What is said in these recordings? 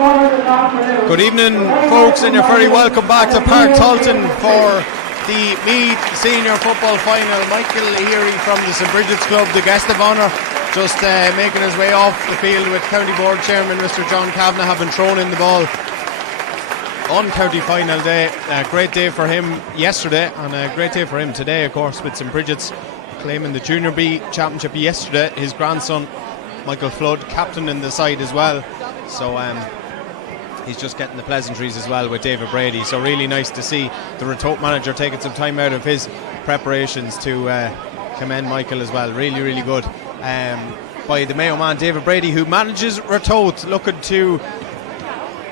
Good evening, folks, and you're very welcome back to Pairc Tailteann for the Meath Senior Football Final. Michael Eary from the St Bridget's Club, the guest of honour, just making his way off the field with County Board Chairman Mr John Kavanagh having thrown in the ball on County Final Day. A great day for him yesterday, and a great day for him today, of course, with St Bridget's claiming the Junior B Championship yesterday. His grandson Michael Flood captain in the side as well, so he's just getting the pleasantries as well with David Brady. So really nice to see the Ratoath manager taking some time out of his preparations to commend Michael as well. Really, really good by the Mayo man David Brady, who manages Ratoath, looking to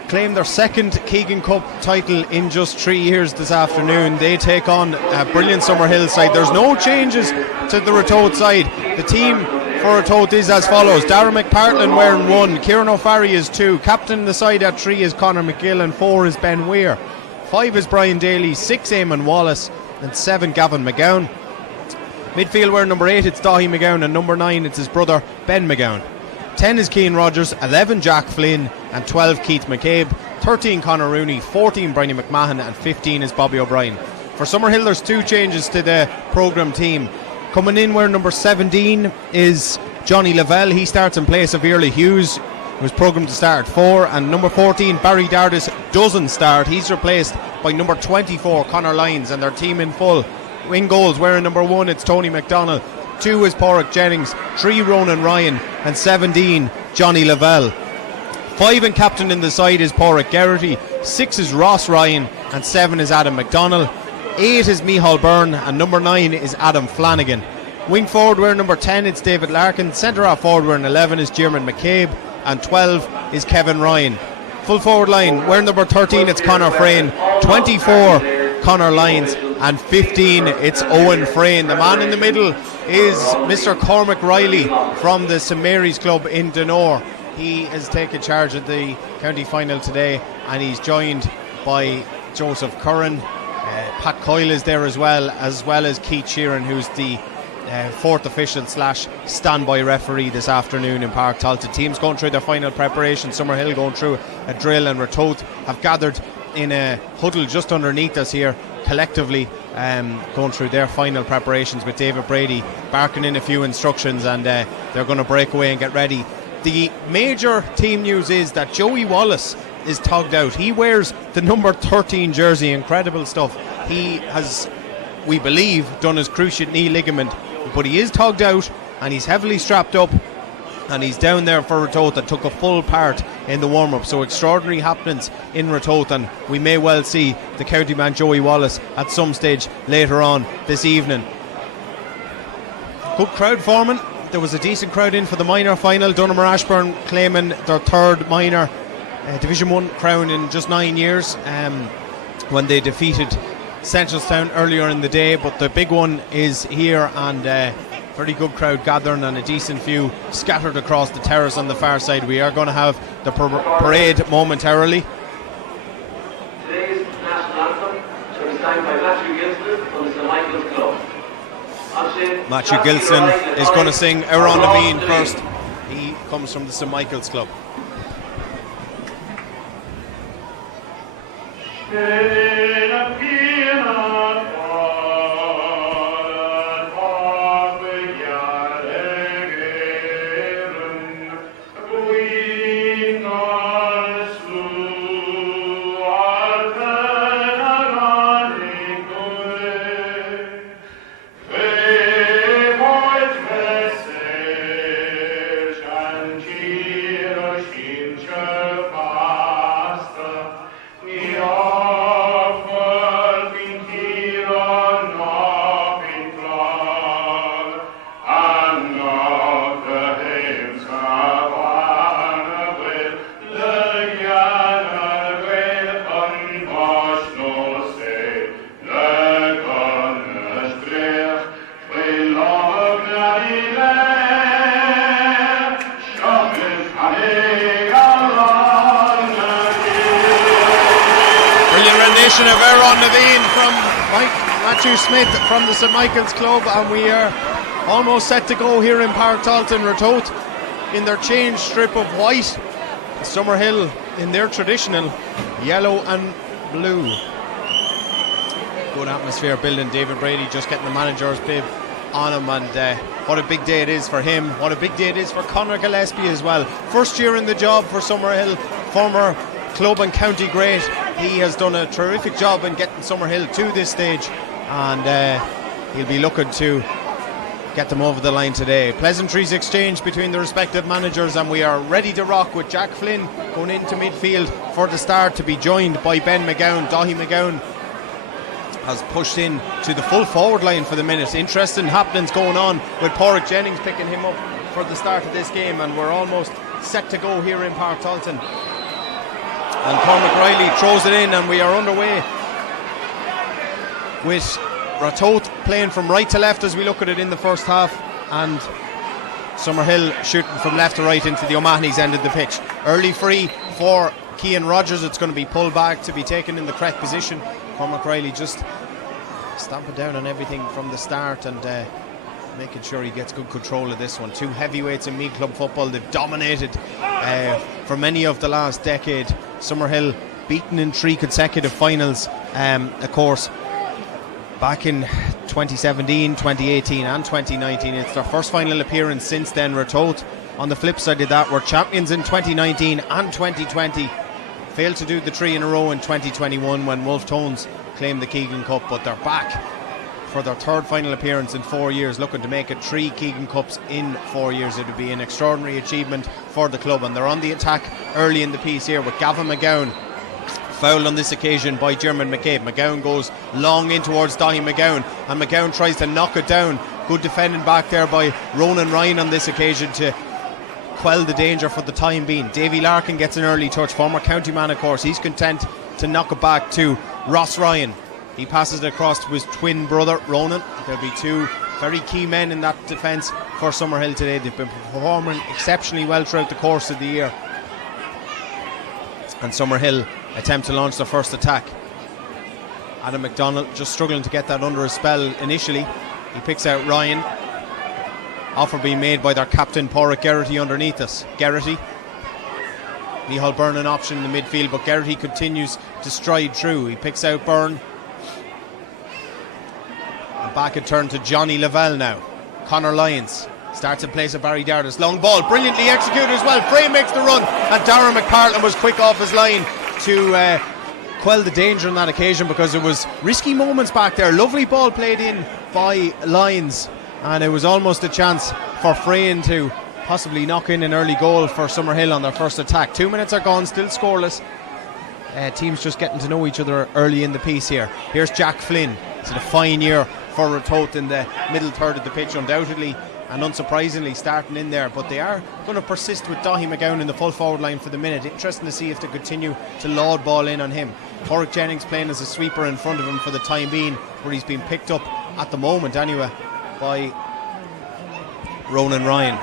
claim their second Keegan Cup title in just 3 years this afternoon. They take on a brilliant Summerhill side. There's no changes to the Ratoath side. The team for Ratoath is as follows: Darragh McPartlin wearing 1, Kieran O'Farry is 2, captain the side at 3 is Conor McGill, 4 is Ben Weir, 5 is Brian Daly, 6 Eamon Wallace, and 7 Gavin McGowan. Midfield wearing number 8 it's Daithi McGowan, and number 9 it's his brother Ben McGowan. 10 is Keane Rogers, 11 Jack Flynn, and 12 Keith McCabe, 13 Conor Rooney, 14 Bryony McMahon, and 15 is Bobby O'Brien. For Summerhill there's 2 changes to the programme team. Coming in wearing number 17 is Johnny Lavelle. He starts in place of Early Hughes, who was programmed to start at 4, and number 14 Barry Dardis doesn't start. He's replaced by number 24 Conor Lyons, and their team in full. Wing goals wearing number 1 it's Tony McDonnell, 2 is Páirc Jennings, 3 Ronan Ryan, and 17 Johnny Lavelle. 5 and captain in the side is Páirc Geraghty, 6 is Ross Ryan, and 7 is Adam McDonnell. 8 is Micheál Byrne, and number 9 is Adam Flanagan. Wing forward wearing number 10 it's David Larkin, centre half forward wearing 11 is Diarmaid McCabe, and 12 is Kevin Ryan. Full forward line wearing number 13 it's Conor Frayne, 24 Conor Lyons, and 15 it's Owen Frayne. The man in the middle is Mr Cormac Riley from the St Mary's Club in Donore. He has taken charge of the county final today, and he's joined by Joseph Curran. Pat Coyle is there as well as Keith Sheeran, who's the fourth official / standby referee this afternoon in Pairc Tailteann. Teams going through their final preparation. Summerhill going through a drill, and Ratoath have gathered in a huddle just underneath us here, collectively going through their final preparations, with David Brady barking in a few instructions, and they're going to break away and get ready. The major team news is that Joey Wallace is togged out. He wears the number 13 jersey. Incredible stuff. He has, we believe, done his cruciate knee ligament, but he is togged out and he's heavily strapped up, and he's down there for Ratoath that took a full part in the warm-up. So extraordinary happenings in Ratoath, and we may well see the county man Joey Wallace at some stage later on this evening. Good crowd forming. There was a decent crowd in for the minor final. Dunamore Ashburn claiming their third minor Division 1 crown in just 9 years, when they defeated Centralstown earlier in the day. But the big one is here, and very good crowd gathering, and a decent few scattered across the terrace on the far side. We are going to have the parade momentarily. Today's national anthem shall be sang by Matthew Gilson from the St Michael's Club. Matthew Gilson is going to sing Eoghan Naveen first. He comes from the St Michael's Club. Of Eoghan Naveen from Matthew Smith from the St Michael's Club, and we are almost set to go here in Pairc Tailteann. Ratoath in their change strip of white, Summerhill in their traditional yellow and blue. Good atmosphere building. David Brady just getting the manager's bib on him, and what a big day it is for him. What a big day it is for Conor Gillespie as well. First year in the job for Summerhill, former club and county great. He has done a terrific job in getting Summerhill to this stage, and he'll be looking to get them over the line today. Pleasantries exchanged between the respective managers, and we are ready to rock with Jack Flynn going into midfield for the start, to be joined by Ben McGowan. Daithi McGowan has pushed in to the full forward line for the minute. Interesting happenings going on with Páirc Jennings picking him up for the start of this game, and we're almost set to go here in Páirc Tailteann. And Cormac Riley throws it in, and we are underway with Ratoath playing from right to left as we look at it in the first half, and Summerhill shooting from left to right into the O'Mahony's end of the pitch. Early free for Keane Rogers. It's going to be pulled back to be taken in the correct position. Cormac Riley just stamping down on everything from the start, and making sure he gets good control of this one. Two heavyweights in Meath club football. They've dominated for many of the last decade. Summerhill beaten in 3 consecutive finals, of course, back in 2017, 2018 and 2019. It's their first final appearance since then. Ratoath, on the flip side of that, were champions in 2019 and 2020. Failed to do the 3 in a row in 2021 when Wolf Tones claimed the Keegan Cup, but they're back for their 3rd final appearance in 4 years, looking to make it 3 Keegan Cups in 4 years. It would be an extraordinary achievement for the club, and they're on the attack early in the piece here with Gavin McGowan. Fouled on this occasion by German McCabe. McGowan goes long in towards Daithi McGowan, and McGowan tries to knock it down. Good defending back there by Ronan Ryan on this occasion to quell the danger for the time being. Davy Larkin gets an early touch, former county man of course. He's content to knock it back to Ross Ryan. He passes it across to his twin brother Ronan. There'll be 2 very key men in that defence for Summerhill today. They've been performing exceptionally well throughout the course of the year, and Summerhill attempt to launch their first attack. Adam McDonnell just struggling to get that under his spell initially. He picks out Ryan. Offer being made by their captain Páirc Geraghty underneath us. Geraghty. Micheál Byrne an option in the midfield, but Geraghty continues to stride through. He picks out Byrne. And back it turned to Johnny Lavelle now. Conor Lyons starts in place of Barry Dardis. Long ball, brilliantly executed as well. Frayne makes the run, and Darren McPartlin was quick off his line to quell the danger on that occasion, because it was risky moments back there. Lovely ball played in by Lyons, and it was almost a chance for Frayne to possibly knock in an early goal for Summerhill on their first attack. 2 minutes are gone, still scoreless. Teams just getting to know each other early in the piece here. Here's Jack Flynn. It's a fine year for Ratoath in the middle third of the pitch, undoubtedly and unsurprisingly starting in there, but they are going to persist with Daithi McGowan in the full forward line for the minute. Interesting to see if they continue to load ball in on him. Páirc Jennings playing as a sweeper in front of him for the time being, where he's been picked up at the moment anyway by Ronan Ryan.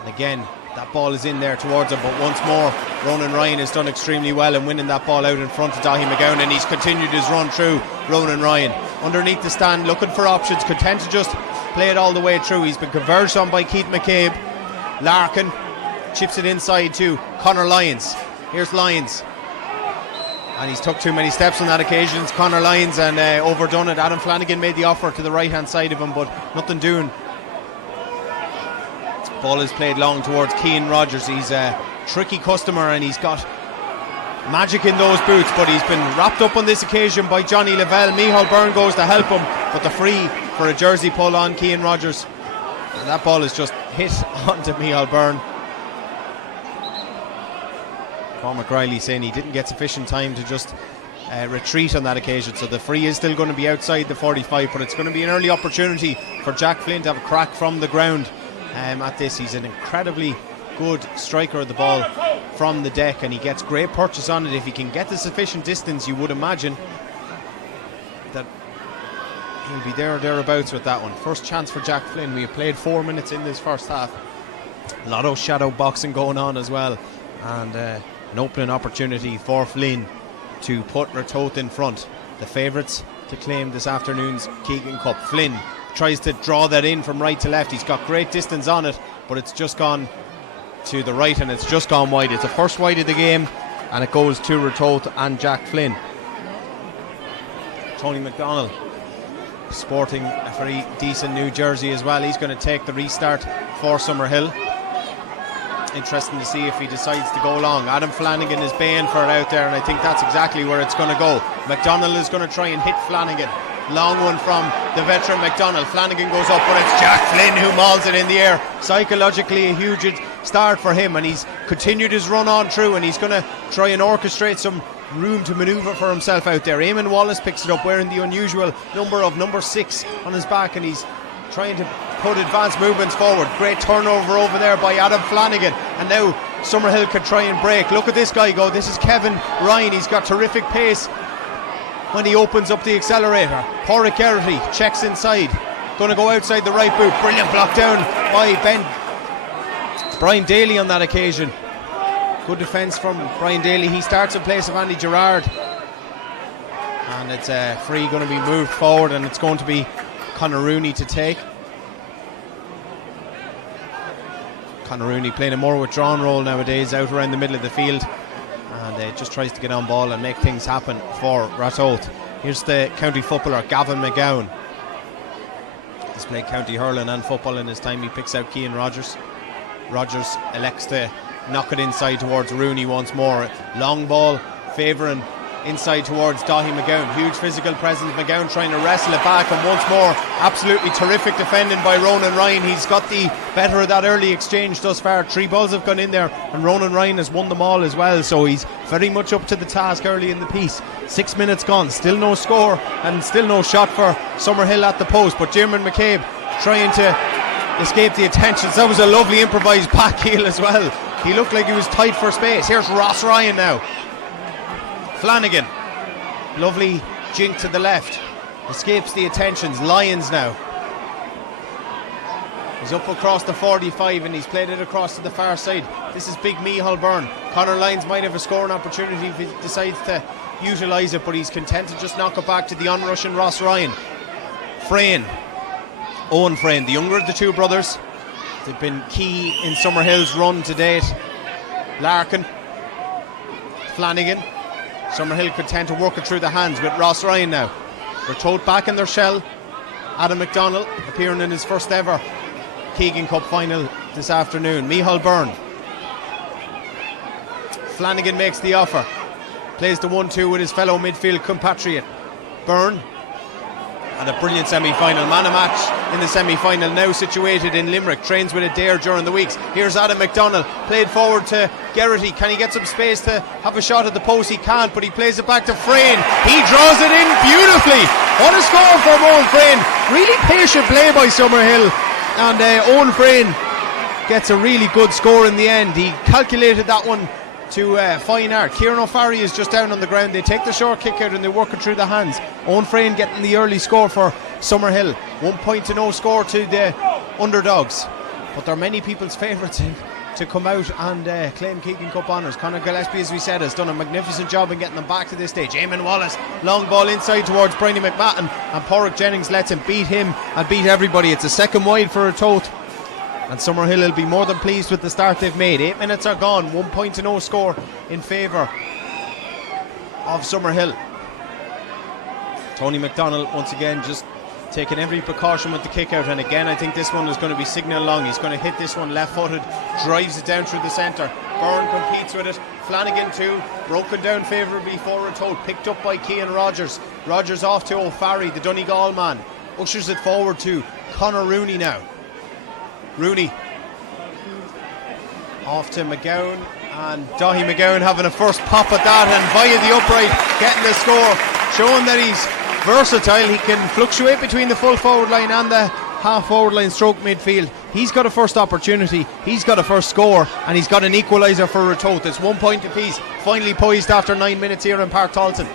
And again, that ball is in there towards him, but once more Ronan Ryan has done extremely well in winning that ball out in front of Daithi McGowan, and he's continued his run through. Ronan Ryan underneath the stand, looking for options, content to just play it all the way through. He's been converged on by Keith McCabe. Larkin chips it inside to Conor Lyons. Here's Lyons, and he's took too many steps on that occasion. It's Conor Lyons, and overdone it. Adam Flanagan made the offer to the right hand side of him, but nothing doing. Ball is played long towards Keane Rogers. He's a tricky customer, and he's got magic in those boots, but he's been wrapped up on this occasion by Johnny Lavelle. Micheál Byrne goes to help him, but the free for a jersey pull on Keane Rogers, and that ball is just hit onto Micheál Byrne. Cormac Riley saying he didn't get sufficient time to just retreat on that occasion, so the free is still going to be outside the 45, but it's going to be an early opportunity for Jack Flynn to have a crack from the ground at this. He's an incredibly good striker of the ball from the deck, and he gets great purchase on it. If he can get the sufficient distance, you would imagine that he'll be there or thereabouts with that one. First chance for Jack Flynn. We have played 4 minutes in this first half. A lot of shadow boxing going on as well, and an opening opportunity for Flynn to put Ratoath in front, the favourites to claim this afternoon's Keegan Cup. Flynn tries to draw that in from right to left. He's got great distance on it, but it's just gone to the right, and it's just gone wide. It's the first wide of the game, and it goes to Ratoath and Jack Flynn. Tony McDonnell sporting a very decent new jersey as well. He's going to take the restart for Summerhill. Interesting to see if he decides to go long. Adam Flanagan is baying for it out there, and I think that's exactly where it's going to go. McDonnell is going to try and hit Flanagan. Long one from the veteran McDonnell. Flanagan goes up, but it's Jack Flynn who mauls it in the air. Psychologically a huge start for him, and he's continued his run on through, and he's going to try and orchestrate some room to manoeuvre for himself out there. Eamon Wallace picks it up, wearing the unusual number 6 on his back, and he's trying to put advanced movements forward. Great turnover over there by Adam Flanagan, and now Summerhill could try and break. Look at this guy go. This is Kevin Ryan. He's got terrific pace when he opens up the accelerator. Páirc Tailteann checks inside, going to go outside the right boot. Brilliant block down by Brian Daly on that occasion. Good defence from Brian Daly. He starts in place of Andy Gerard, and it's a free going to be moved forward, and it's going to be Conor Rooney to take. Conor Rooney playing a more withdrawn role nowadays, out around the middle of the field, and just tries to get on ball and make things happen for Ratoath. Here's the county footballer Gavin McGowan. He's played county hurling and football in his time. He picks out Keane Rogers. Rogers elects to knock it inside towards Rooney once more. Long ball favouring inside towards Daithi McGowan. Huge physical presence. McGowan trying to wrestle it back, and once more absolutely terrific defending by Ronan Ryan. He's got the better of that early exchange thus far. 3 balls have gone in there, and Ronan Ryan has won them all as well, so he's very much up to the task early in the piece. 6 minutes gone, still no score and still no shot for Summerhill at the post, but Jimon McCabe trying to escape the attentions. That was a lovely improvised back heel as well. He looked like he was tight for space. Here's Ross Ryan now. Flanagan, lovely jink to the left, escapes the attentions. Lyons now, he's up across the 45, and he's played it across to the far side. This is big Micheál Byrne. Conor Lyons might have a scoring opportunity if he decides to utilise it, but he's content to just knock it back to the onrushing Ross Ryan. Frayne, Owen Frayne, the younger of the two brothers. They've been key in Summerhill's run to date. Larkin, Flanagan. Summerhill could tend to work it through the hands with Ross Ryan now. Ratoath back in their shell. Adam McDonnell appearing in his first ever Keegan Cup final this afternoon. Micheál Byrne. Flanagan makes the offer. Plays the 1-2 with his fellow midfield compatriot Byrne. And a brilliant semi-final. Man a match in the semi-final, now situated in Limerick. Trains with a dare during the weeks. Here's Adam McDonnell, played forward to Geraghty. Can he get some space to have a shot at the post? He can't, but he plays it back to Frayne. He draws it in beautifully. What a score from Owen Frayne. Really patient play by Summerhill, and Owen Frayne gets a really good score in the end. He calculated that one to fine art. Kieran O'Farry is just down on the ground. They take the short kick out and they work it through the hands. Owen Frayne getting the early score for Summerhill. 1-0 score to the underdogs, but they're many people's favourites to come out and claim Keegan Cup honours. Conor Gillespie, as we said, has done a magnificent job in getting them back to this stage. Eamon Wallace, long ball inside towards Bryony McMahon, and Páirc Jennings lets him beat him and beat everybody. It's a second wide for Ratoath, and Summerhill will be more than pleased with the start they've made. 8 minutes are gone. 1-0 score in favour of Summerhill. Tony McDonnell once again just taking every precaution with the kick out, and again I think this one is going to be signal long. He's going to hit this one left footed, drives it down through the centre. Byrne competes with it. Flanagan too, broken down favourably for Ratoath, picked up by Keane Rogers. Rogers off to O'Farry, the Donegal man, ushers it forward to Conor Rooney now. Rooney off to McGowan, and Daithi McGowan having a first pop at that, and via the upright getting the score, showing that he's versatile. He can fluctuate between the full forward line and the half forward line stroke midfield. He's got a first opportunity, he's got a first score, and he's got an equaliser for Ratoath. It's 1 point apiece, finally poised after 9 minutes here in Páirc Tailteann.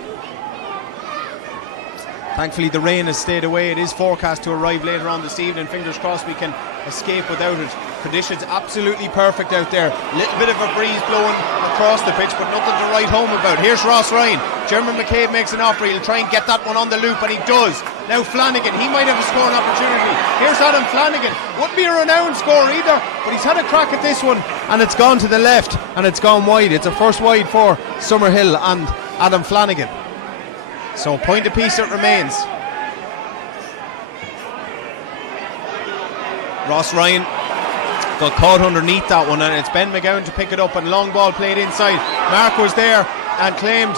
Thankfully the rain has stayed away. It is forecast to arrive later on this evening. Fingers crossed we can escape without it. Conditions absolutely perfect out there. Little bit of a breeze blowing across the pitch, but nothing to write home about. Here's Ross Ryan. Jeremy McCabe makes an offer. He'll try and get that one on the loop, and he does. Now Flanagan, he might have a scoring opportunity. Here's Adam Flanagan. Wouldn't be a renowned scorer either, but he's had a crack at this one, and it's gone to the left, and it's gone wide. It's a first wide for Summerhill and Adam Flanagan. So point apiece it remains. Ross Ryan got caught underneath that one, and it's Ben McGowan to pick it up, and long ball played inside. Mark was there and claimed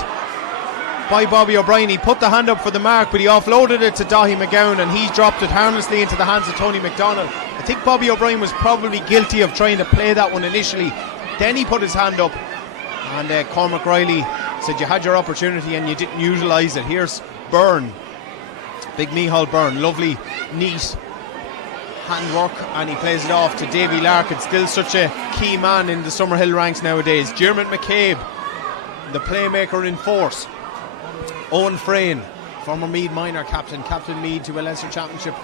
by Bobby O'Brien. He put the hand up for the mark, but he offloaded it to Daithi McGowan, and he dropped it harmlessly into the hands of Tony McDonnell. I think Bobby O'Brien was probably guilty of trying to play that one initially. Then he put his hand up, and Cormac Riley said you had your opportunity and you didn't utilise it. Here's Byrne, big Micheál Byrne, lovely, neat handwork, and he plays it off to Davy Larkin, still such a key man in the Summerhill ranks nowadays. Diarmuid McCabe, the playmaker in force. Owen Frayne, former Meath minor captain Meath to a Leinster Championship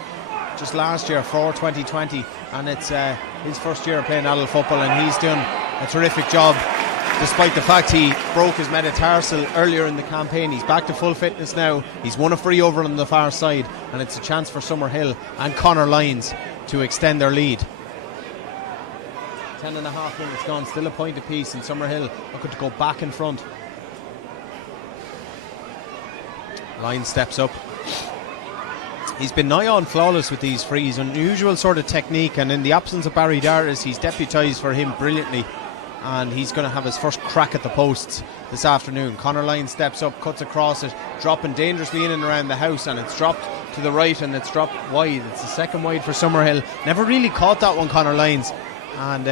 just last year for 2020, and it's his first year of playing adult football, and he's done a terrific job despite the fact he broke his metatarsal earlier in the campaign. He's back to full fitness now. He's won a free over on the far side, and it's a chance for Summerhill and Conor Lyons to extend their lead. 10.5 minutes gone, still a point apiece, and Summerhill looking to go back in front. Lyons steps up. He's been nigh on flawless with these frees, unusual sort of technique, and in the absence of Barry Dartis, he's deputised for him brilliantly, and he's going to have his first crack at the posts this afternoon. Conor Lyons steps up, cuts across it, dropping dangerously in and around the house, and it's dropped to the right and it's dropped wide. It's the second wide for Summerhill. Never really caught that one, Conor Lyons, and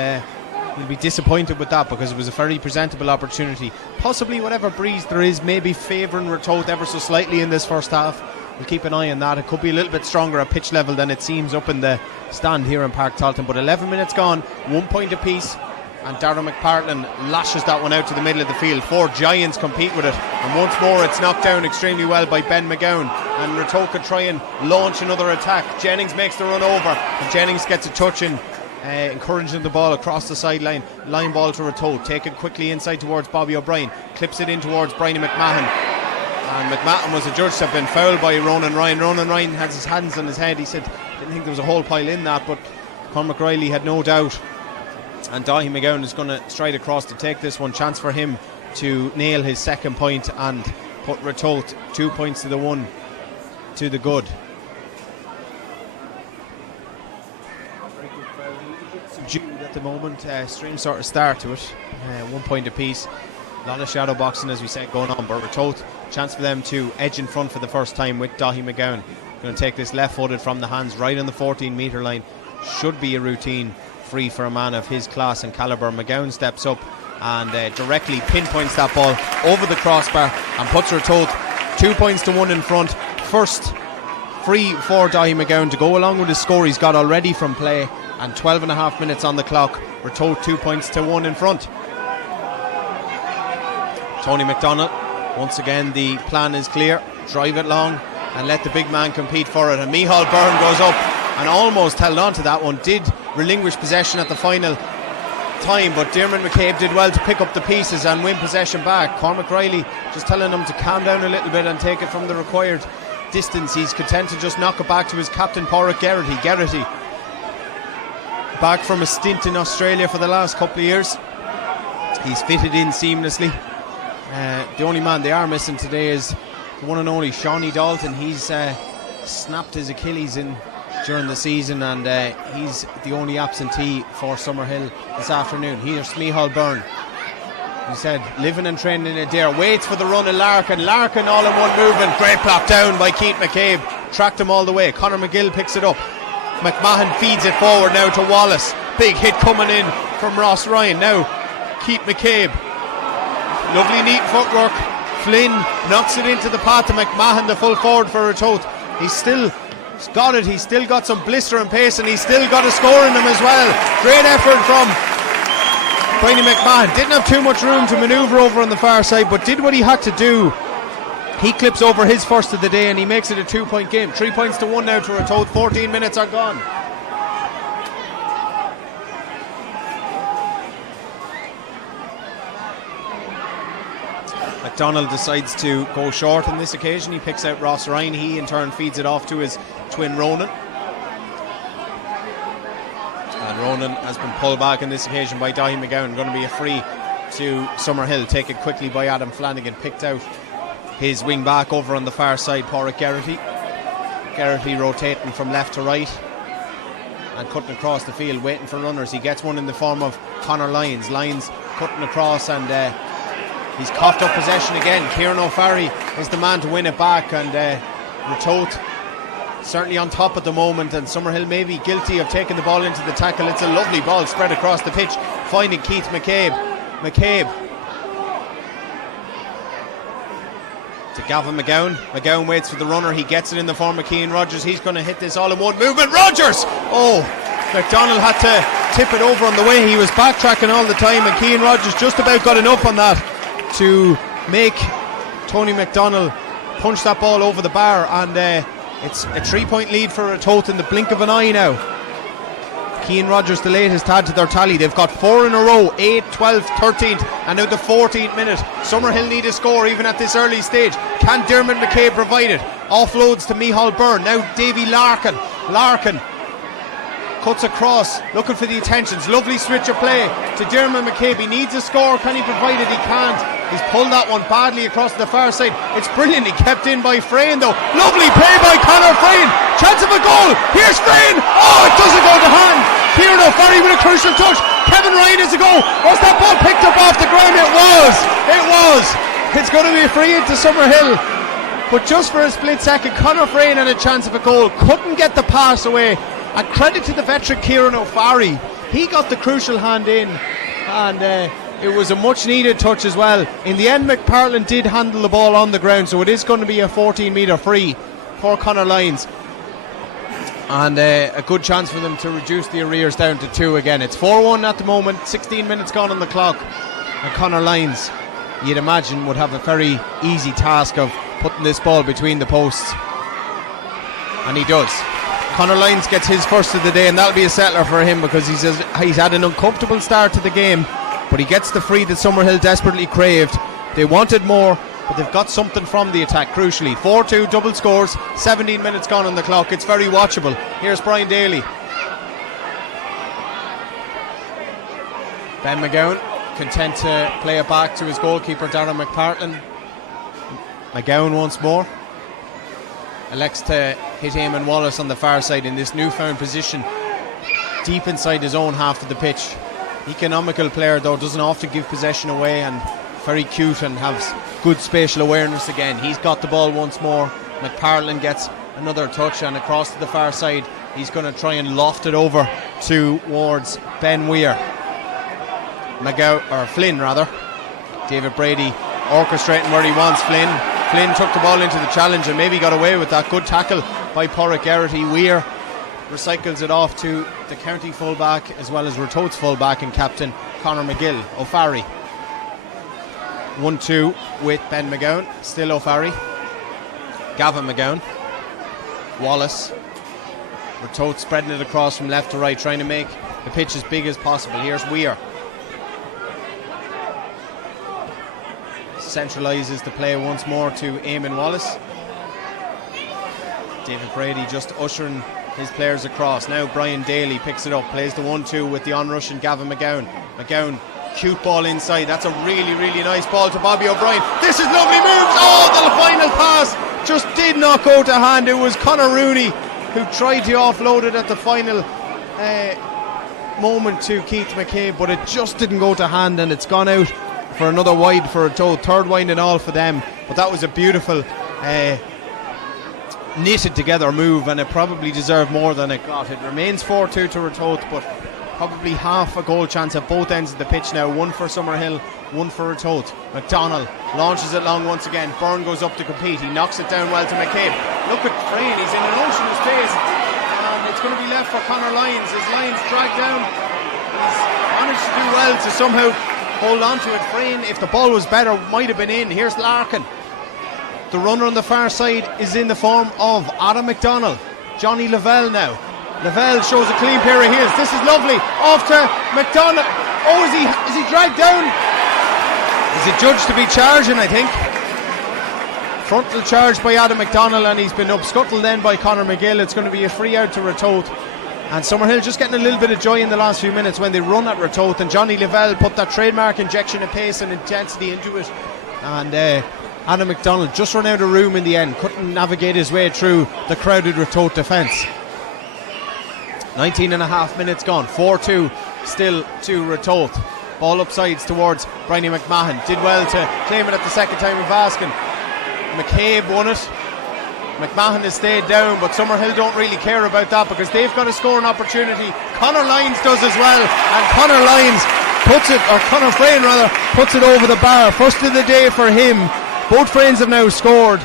he'll be disappointed with that because it was a very presentable opportunity. Possibly whatever breeze there is maybe favouring Ratoath ever so slightly in this first half. We'll keep an eye on that. It could be a little bit stronger at pitch level than it seems up in the stand here in Pairc Tailteann, but 11 minutes gone, 1 point apiece, and Darragh McPartlin lashes that one out to the middle of the field. 4 giants compete with it, and once more it's knocked down extremely well by Ben McGowan, and Ratoath could try and launch another attack. Jennings makes the run over, and Jennings gets a touch in, encouraging the ball across the sideline. Line ball to Ratoath, taken quickly inside towards Bobby O'Brien, clips it in towards Bryony McMahon, and McMahon was adjudged to have been fouled by Ronan Ryan. Ronan Ryan has his hands on his head. He said didn't think there was a whole pile in that, but Cormac Riley had no doubt, and Daithi McGowan is going to stride across to take this one. Chance for him to nail his second point and put Ratoath 2 points to the 1 to the good. Subdued at the moment, strange sort of start to it. 1 point apiece, a lot of shadow boxing as we said going on, but Ratoath, chance for them to edge in front for the first time with Daithi McGowan. Going to take this left footed from the hands right on the 14 metre line. Should be a routine free for a man of his class and calibre. McGowan steps up and directly pinpoints that ball over the crossbar and puts Ratoath 2 points to 1 in front. First free for Daithi McGowan to go along with his score he's got already from play, and 12.5 minutes on the clock. Ratoath 2 points to 1 in front. Tony McDonnell, once again the plan is clear, drive it long and let the big man compete for it, and Micheál Byrne goes up and almost held on to that one, did relinquish possession at the final time, but Diarmuid McCabe did well to pick up the pieces and win possession back. Cormac Riley just telling him to calm down a little bit and take it from the required distance. He's content to just knock it back to his captain Páirc Geraghty, back from a stint in Australia for the last couple of years. He's fitted in seamlessly. The only man they are missing today is the one and only Shawnee Dalton. He's snapped his Achilles during the season, and he's the only absentee for Summerhill this afternoon. Here's Micheál Byrne. He said living and training in Adair, waits for the run of Larkin all in one movement. Great block down by Keith McCabe, tracked him all the way. Conor McGill picks it up, McMahon feeds it forward now to Wallace. Big hit coming in from Ross Ryan. Now Keith McCabe, lovely neat footwork. Flynn knocks it into the path to McMahon, the full forward for Ratoath. He's still got it, he's still got some blister and pace, and he's still got a score in him as well. Great effort from Bryony McMahon. Didn't have too much room to manoeuvre over on the far side, but did what he had to do. He clips over his first of the day and he makes it a 2 point game. 3 points to 1 now to Ratoath. 14 minutes are gone. McDonnell decides to go short on this occasion. He picks out Ross Ryan. He in turn feeds it off to his twin Ronan. And Ronan has been pulled back on this occasion by Daithi McGowan. Going to be a free to Summerhill, taken quickly by Adam Flanagan. Picked out his wing back over on the far side, Páirc Geraghty. Geraghty rotating from left to right and cutting across the field, waiting for runners. He gets one in the form of Conor Lyons. Lyons cutting across, and he's coughed up possession again. Kieran O'Farry is the man to win it back, and Ratoath certainly on top at the moment, and Summerhill may be guilty of taking the ball into the tackle. It's a lovely ball spread across the pitch, finding Keith McCabe to Gavin McGowan. McGowan waits for the runner. He gets it in the form of Keane Rogers. He's going to hit this all in one movement. Rogers! Oh, McDonnell had to tip it over on the way. He was backtracking all the time, and Keane Rogers just about got enough on that to make Tony McDonnell punch that ball over the bar, and it's a 3-point lead for Ratoath in the blink of an eye now. Keane Rogers, the latest add to their tally. They've got 4 in a row, 8, 12, 13th, and now the 14th minute. Summerhill need a score even at this early stage. Can Dermot McCabe provide it? Offloads to Micheál Byrne. Now Davy Larkin cuts across, looking for the attentions. Lovely switch of play to Dermot McCabe. He needs a score. Can he provide it? He can't. He's pulled that one badly across the far side. It's brilliantly kept in by Frayne though. Lovely play by Conor Frayne. Chance of a goal. Here's Frayne. Oh, it doesn't go to hand. Kieran O'Farry with a crucial touch. Kevin Ryan has a goal. Was that ball picked up off the ground? It was. It's going to be a free into Summerhill. But just for a split second, Conor Frayne had a chance of a goal. Couldn't get the pass away. And credit to the veteran Kieran O'Farry. He got the crucial hand in, and it was a much needed touch as well. In the end, McPartland did handle the ball on the ground, so it is going to be a 14-metre free for Conor Lyons, and a good chance for them to reduce the arrears down to 2 again. It's 4-1 at the moment, 16 minutes gone on the clock, and Conor Lyons, you'd imagine, would have a very easy task of putting this ball between the posts, and he does. Conor Lyons gets his first of the day, and that'll be a settler for him, because he's had an uncomfortable start to the game, but he gets the free that Summerhill desperately craved. They wanted more, but they've got something from the attack, crucially. 4-2 double scores, 17 minutes gone on the clock. It's very watchable. Here's Brian Daly. Ben McGowan content to play it back to his goalkeeper Darren McPartland. McGowan once more elects to hit Eamon Wallace on the far side in this newfound position deep inside his own half of the pitch. Economical player though, doesn't often give possession away, and very cute and has good spatial awareness again. He's got the ball once more. McPartland gets another touch, and across to the far side he's going to try and loft it over towards Ben Weir. Flynn rather. David Brady orchestrating where he wants Flynn. Flynn took the ball into the challenge and maybe got away with that. Good tackle by Páirc Geraghty. Weir recycles it off to the county fullback as well as Ratoath's fullback and captain Conor McGill. O'Farry 1-2 with Ben McGowan. Still O'Farry. Gavin McGowan. Wallace. Ratoath spreading it across from left to right, trying to make the pitch as big as possible. Here's Weir. Centralises the play once more to Eamon Wallace. David Brady just ushering his players across. Now Brian Daly picks it up, plays the 1-2 with the on-rushing Gavin McGowan. McGowan, cute ball inside. That's a really, really nice ball to Bobby O'Brien. This is lovely moves. Oh, the final pass just did not go to hand. It was Conor Rooney who tried to offload it at the final moment to Keith McCabe, but it just didn't go to hand, and it's gone out for another wide for Ratoath, third wide and all for them. But that was a beautiful knitted together move, and it probably deserved more than it got. It remains 4-2 to Ratoath, but probably half a goal chance at both ends of the pitch now. One for Summerhill, one for Ratoath. McDonnell launches it long once again. Byrne goes up to compete. He knocks it down well to McCabe. Look at Frayne, he's in an ocean of space, and it's going to be left for Conor Lyons. His Lyons dragged down. He's managed to do well to somehow hold on to it. Frayne, if the ball was better, might have been in. Here's Larkin. The runner on the far side is in the form of Adam McDonnell. Johnny Lavelle now. Lavelle shows a clean pair of heels. This is lovely. Off to McDonnell. Oh, is he dragged down? Is it judged to be charging, I think. Frontal charge by Adam McDonnell, and he's been upscuttled then by Conor McGill. It's going to be a free out to Ratoath. And Summerhill just getting a little bit of joy in the last few minutes when they run at Ratoath, and Johnny Lavelle put that trademark injection of pace and intensity into it. And Adam McDonnell just ran out of room in the end, couldn't navigate his way through the crowded Ratoath defence. 19 and a half minutes gone, 4-2 still to Ratoath. Ball upsides towards Bryony McMahon. Did well to claim it at the second time of asking. McCabe won it. McMahon has stayed down, but Summerhill don't really care about that because they've got a scoring opportunity. Conor Lyons does as well, and Conor Lyons Conor Frayne rather, puts it over the bar. First of the day for him. Both Fraynes have now scored.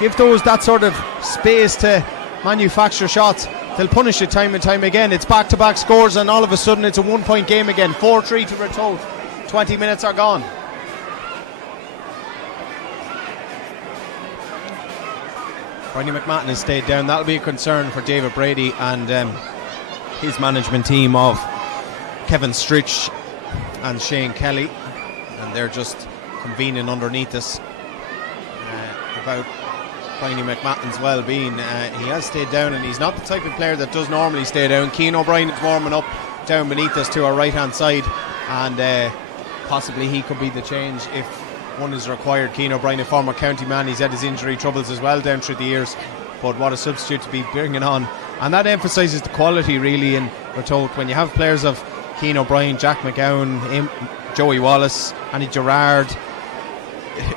Give those that sort of space to manufacture shots. They'll punish it time and time again. It's back-to-back scores, and all of a sudden it's a one-point game again. 4-3 to Ratoath. 20 minutes are gone. Bryony McMahon has stayed down. That'll be a concern for David Brady and his management team of Kevin Stritch and Shane Kelly, and they're just convening underneath us about Bryony McMahon's well-being. He has stayed down, and he's not the type of player that does normally stay down. Keane O'Brien is warming up down beneath us to our right-hand side, and possibly he could be the change if one is required. Keane O'Brien, a former county man, he's had his injury troubles as well down through the years, but what a substitute to be bringing on. And that emphasises the quality really in Ratoath when you have players of Keane O'Brien, Jack McGowan, Joey Wallace, Annie Gerard.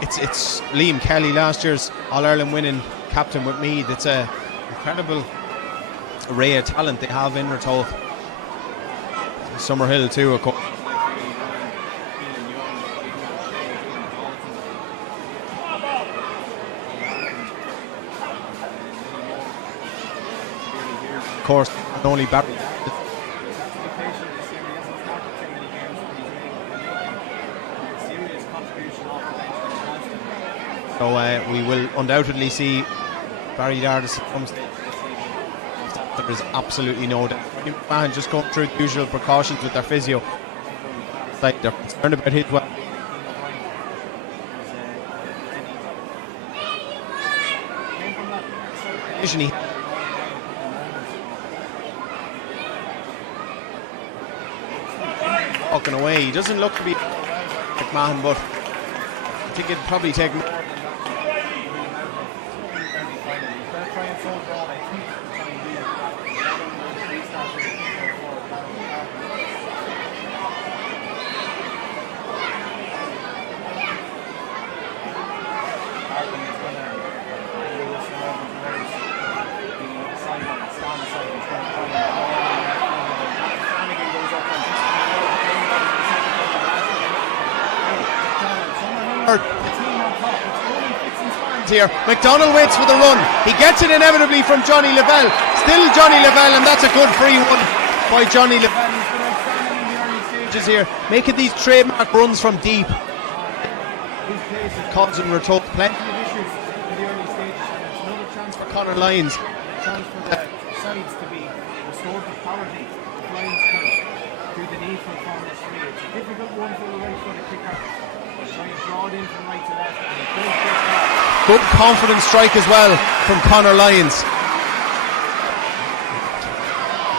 It's Liam Kelly, last year's All-Ireland winning captain with Meath. It's an incredible array of talent they have in Ratoath. Summerhill too, of course. Of course, not only Barry. So we will undoubtedly see Barry Dardis at some stage. There is absolutely no doubt. Man, just going through the usual precautions with their physio. Like they're concerned about his well. Walking away. He doesn't look to be McMahon, but I think it'd probably take him. Here, McDonnell waits for the run. He gets it inevitably from Johnny Lavelle. Still Johnny Lavelle, and that's a good free one by Johnny Lavelle. He's been outstanding in the early stages here, making these trademark runs from deep. Causing Ratoath plenty of issues in the early stages. It's another chance for Conor Lyons. A chance for the sides to be restored to parity. Lyons through the need for a corner straight. It's a difficult one for the right-footed kicker. Lyons brought in from right to left. Good confident strike as well from Conor Lyons.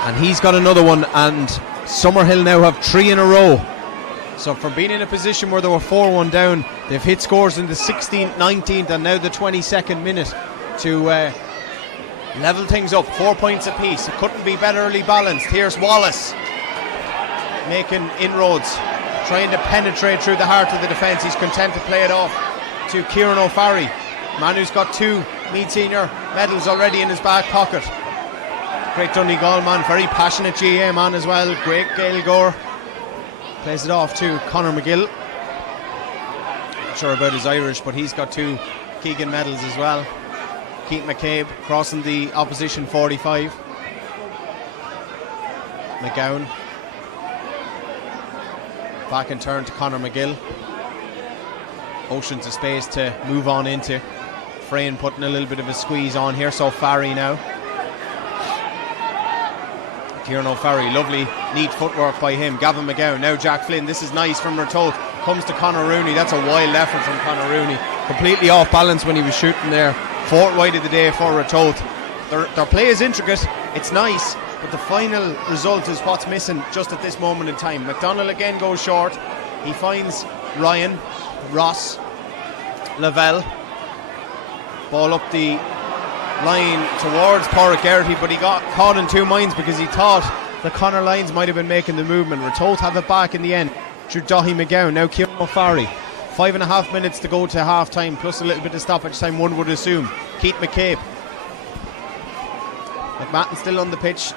And he's got another one, and Summerhill now have 3 in a row. So from being in a position where they were 4-1 down, they've hit scores in the 16th, 19th and now the 22nd minute to level things up. 4 points apiece. It couldn't be betterly balanced. Here's Wallace making inroads, trying to penetrate through the heart of the defence. He's content to play it off to Kieran O'Farry, man who's got 2 Meath Senior medals already in his back pocket. Great Donegal man, very passionate GAA man as well. Great Gael Gore. Plays it off to Conor McGill. Not sure about his Irish, but he's got 2 Keegan medals as well. Keith McCabe crossing the opposition 45. McGowan back in turn to Conor McGill. Oceans of space to move on into. Frayne putting a little bit of a squeeze on here, so Farry now. Kieran O'Farry, lovely, neat footwork by him. Gavin McGowan, now Jack Flynn. This is nice from Ratoath. comes to Conor Rooney. That's a wild effort from Conor Rooney. Completely off balance when he was shooting there. Fourth wide of the day for Ratoath. Their play is intricate, it's nice, but the final result is what's missing just at this moment in time. McDonnell again goes short. He finds Ryan, Ross, Lavelle. Ball up the line towards Páirc Tailteann, but he got caught in two minds because he thought the Conor Lyons might have been making the movement. Ratoath have it back in the end through Daithi McGowan. Now Kieran O'Farrell. 5.5 minutes to go to half time, plus a little bit of stoppage time, one would assume. Keith McCabe. McMahon still on the pitch.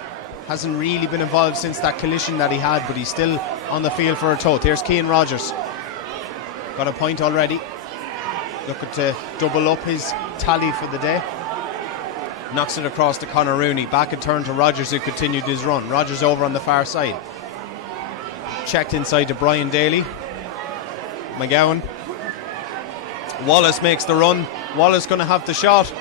Hasn't really been involved since that collision that he had, but he's still on the field for Ratoath. Here's Keane Rogers. Got a point already. Looking to double up his tally for the day. Knocks it across to Conor Rooney. Back and turn to Rogers, who continued his run. Rogers over on the far side. Checked inside to Brian Daly. McGowan. Wallace makes the run. Wallace going to have the shot,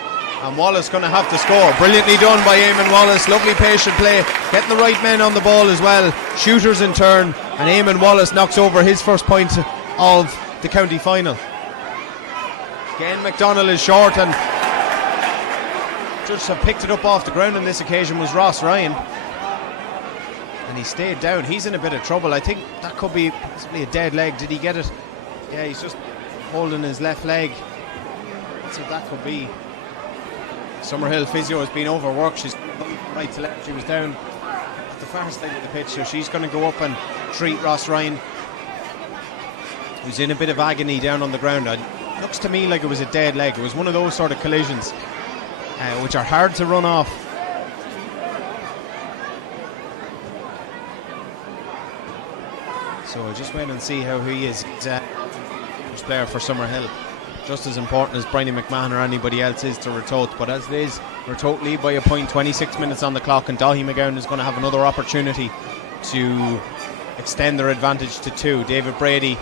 and Wallace going to have to score. Brilliantly done by Eamon Wallace. Lovely patient play, getting the right men on the ball as well. Shooters in turn, and Eamon Wallace knocks over his first point of the county final. Again, McDonnell is short, and just have picked it up off the ground on this occasion was Ross Ryan, and he stayed down. He's in a bit of trouble. I think that could be possibly a dead leg. Did he get it? Yeah, he's just holding his left leg. That's what that could be. Summerhill physio has been overworked. She's right to left. She was down at the far side of the pitch, so she's going to go up and treat Ross Ryan, who's in a bit of agony down on the ground. It looks to me like it was a dead leg. It was one of those sort of collisions which are hard to run off. So just wait and see how he is. First player for Summerhill. Just as important as Bryony McMahon or anybody else is to Ratoath. But as it is, Ratoath lead by a point, 26 minutes on the clock, and Daithi McGowan is going to have another opportunity to extend their advantage to 2. David Brady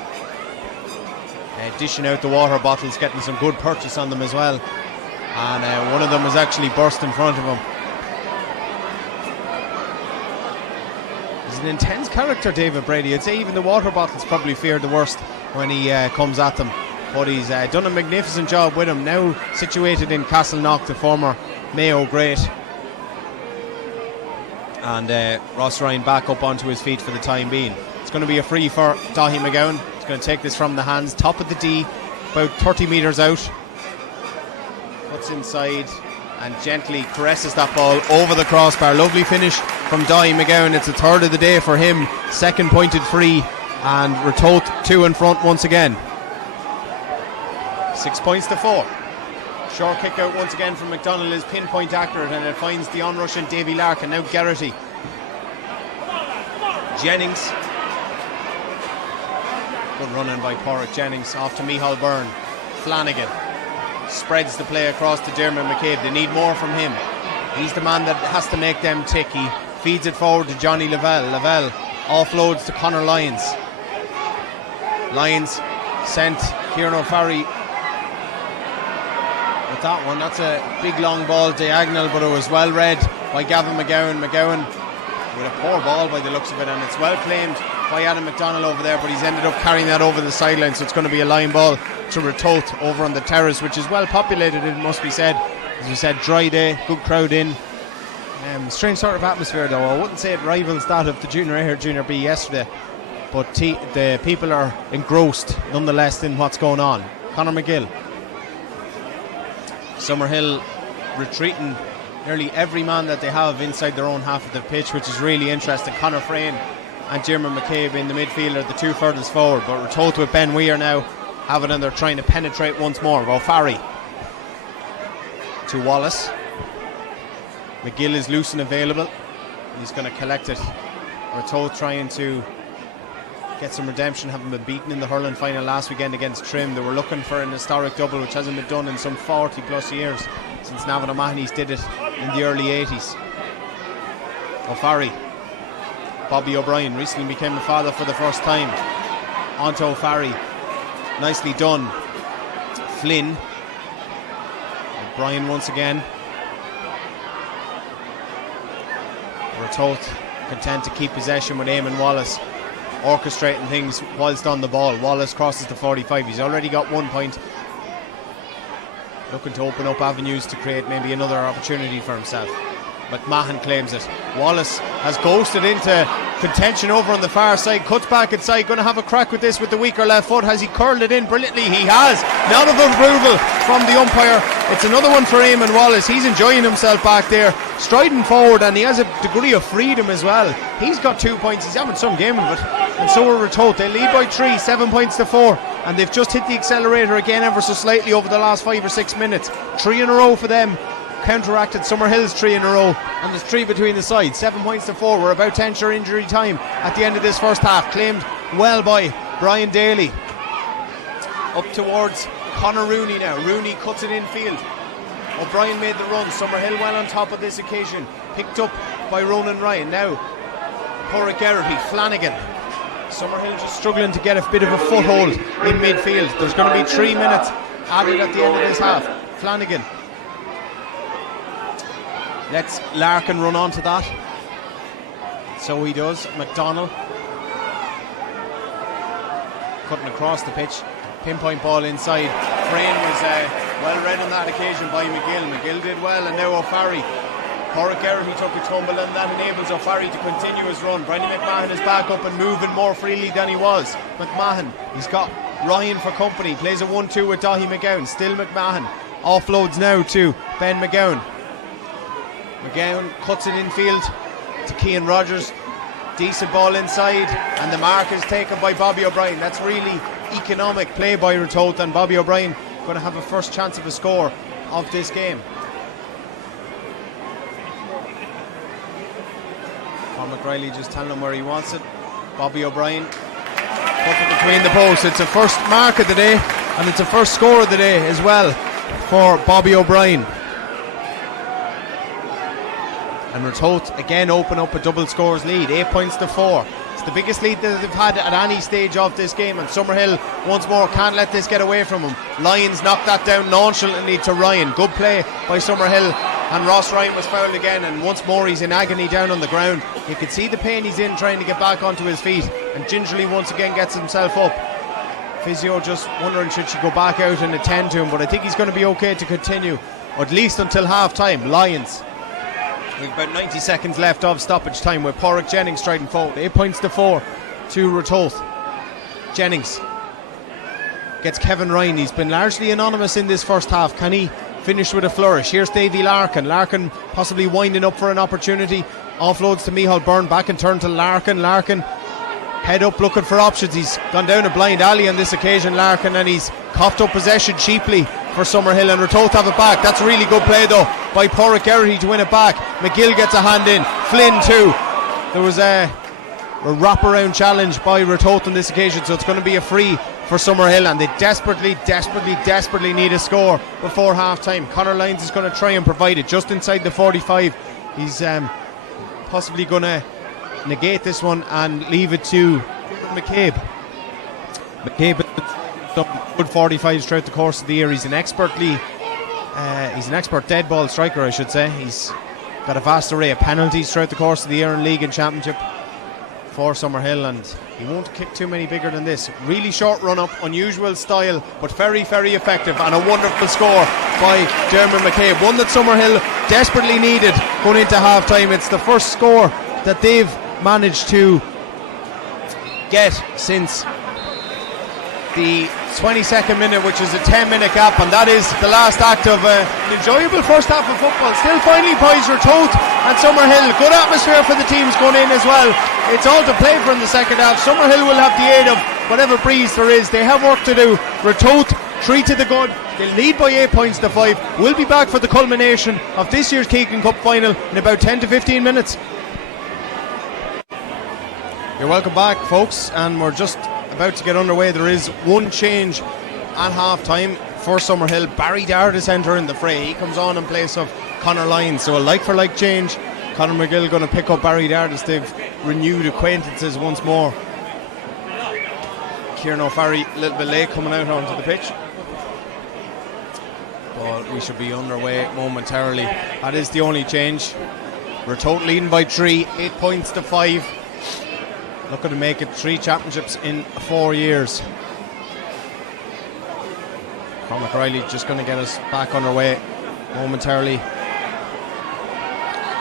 dishing out the water bottles, getting some good purchase on them as well. And one of them was actually burst in front of him. He's an intense character, David Brady. I'd say even the water bottles probably fear the worst when he comes at them. But he's done a magnificent job with him. Now situated in Castleknock, the former Mayo great. And Ross Ryan back up onto his feet for the time being. It's going to be a free for Daithi McGowan. He's going to take this from the hands, top of the D, about 30 metres out. Puts inside and gently caresses that ball over the crossbar. Lovely finish from Daithi McGowan. It's a third of the day for him. Second pointed free, and Ratoath 2 in front once again. 6 points to 4. Short kick out once again from McDonnell is pinpoint accurate, and it finds the on-rushing Davy Larkin. Now Garrity. Jennings. Good running by Páirc. Jennings off to Micheál Byrne. Flanagan spreads the play across to Dermot McCabe. They need more from him. He's the man that has to make them tick. He feeds it forward to Johnny Lavelle. Lavelle offloads to Conor Lyons. Lyons sent Kieran O'Farrell with that one. That's a big long ball diagonal, but it was well read by Gavin McGowan. McGowan with a poor ball by the looks of it, and it's well claimed by Adam McDonnell over there, but he's ended up carrying that over the sideline, so it's going to be a line ball to Ratoath over on the terrace, which is well populated, it must be said. As we said, dry day, good crowd in. Strange sort of atmosphere though. I wouldn't say it rivals that of the Junior A or Junior B yesterday, but the people are engrossed nonetheless in what's going on. Conor McGill. Summerhill retreating nearly every man that they have inside their own half of the pitch, which is really interesting. Conor Frayne and Dermot McCabe in the midfield are the two furthest forward, but Ratoath with Ben Weir now have it, and they're trying to penetrate once more. O'Farrell to Wallace. McGill is loose and available. He's going to collect it. Ratoath trying to get some redemption, having been beaten in the hurling final last weekend against Trim. They were looking for an historic double, which hasn't been done in some 40 plus years since Navan O'Mahony's did it in the early 80s. O'Farrell. Bobby O'Brien recently became a father for the first time. Onto O'Farrell. Nicely done. Flynn. O'Brien once again. Ratoath content to keep possession with Eamon Wallace. orchestrating things whilst on the ball. Wallace crosses the 45. He's already got 1 point. Looking to open up avenues to create maybe another opportunity for himself. McMahon claims it. Wallace has ghosted into contention over on the far side, cuts back inside, going to have a crack with this with the weaker left foot. Has he curled it in brilliantly? He has. None of approval from the umpire. It's another one for Eamon Wallace. He's enjoying himself back there, striding forward, and he has a degree of freedom as well. He's got 2 points. He's having some game of it, and so are Ratoath. They lead by 3, 7 points to 4, and they've just hit the accelerator again ever so slightly over the last 5 or 6 minutes. 3 in a row for them. Counteracted Summerhill's 3 in a row, and there's 3 between the sides. 7 points to 4. We're about to enter injury time at the end of this first half, claimed well by Brian Daly. Up towards Conor Rooney now. Rooney cuts it infield. O'Brien made the run. Summerhill well on top of this occasion, picked up by Ronan Ryan. Now Páirc Tailteann, Flanagan. Summerhill just struggling to get a bit of a foothold in midfield. There's going to be 3 minutes added at the end of this half. Flanagan lets Larkin run onto that. So he does. McDonnell cutting across the pitch. Pinpoint ball inside. Frayne was well read on that occasion by McGill. McGill did well, and now O'Farry. Páirc Tailteann took a tumble, and that enables O'Farry to continue his run. Brendan McMahon is back up and moving more freely than he was. McMahon, he's got Ryan for company. Plays a 1-2 with Daithi McGowan. Still McMahon. Offloads now to Ben McGowan. McGowan cuts it infield to Keane Rogers. Decent ball inside, and the mark is taken by Bobby O'Brien. That's really economic play by Ratoath, and Bobby O'Brien going to have a first chance of a score of this game. Cormac Riley just telling him where he wants it. Bobby O'Brien puts it between the posts. It's a first mark of the day, and it's a first score of the day as well for Bobby O'Brien. And Ratoath again open up a double scores lead, 8 points to 4. It's the biggest lead that they've had at any stage of this game, and Summerhill once more can't let this get away from him. Lyons knocked that down nonchalantly to Ryan. Good play by Summerhill, and Ross Ryan was fouled again, and once more he's in agony down on the ground. You can see the pain he's in trying to get back onto his feet, and gingerly once again gets himself up. Physio just wondering should she go back out and attend to him, but I think he's going to be okay to continue, or at least until half time. Lyons. We've about 90 seconds left of stoppage time with Páirc Jennings striding forward. 8 points to 4 to Ratoath. Jennings gets Kevin Ryan. He's been largely anonymous in this first half. Can he finish with a flourish? Here's Davy Larkin. Larkin possibly winding up for an opportunity. Offloads to Micheál Byrne. Back and turn to Larkin. Larkin head up looking for options. He's gone down a blind alley on this occasion, Larkin, and he's coughed up possession cheaply for Summerhill, and Ratoath have it back. That's a really good play though by Páirc Tailteann to win it back. McGill gets a hand in. Flynn too. There was a wraparound challenge by Ratoath on this occasion, so it's going to be a free for Summerhill, and they desperately need a score before half time. Conor Lyons is going to try and provide it just inside the 45. He's possibly going to negate this one and leave it to McCabe. McCabe some good 45s throughout the course of the year. He's an expert dead ball striker, I should say. He's got a vast array of penalties throughout the course of the year in league and championship for Summerhill, and he won't kick too many bigger than this. Really short run up, unusual style, but very effective, and a wonderful score by Dermot McCabe, one that Summerhill desperately needed going into half time. It's the first score that they've managed to get since the 22nd minute, which is a 10-minute gap, and that is the last act of an enjoyable first half of football. Still finally poised Ratoath and Summerhill. Good atmosphere for the teams going in as well. It's all to play for in the second half. Summerhill will have the aid of whatever breeze there is. They have work to do. Ratoath 3 to the good. They'll lead by 8 points to 5. We'll be back for the culmination of this year's Keane Cup final in about 10 to 15 minutes. You're welcome back, folks, and we're just about to get underway. There is one change at half time for Summerhill. Barry Dard is entering the fray. He comes on in place of Conor Lyons, so a like for like change. Conor McGill going to pick up Barry Dard as they've renewed acquaintances once more. Kieran O'Farry a little bit late coming out onto the pitch, but we should be underway momentarily. That is the only change. Ratoath leading by 3, 8 points to 5. looking to make it 3 championships in 4 years. Cormac Riley just going to get us back underway momentarily.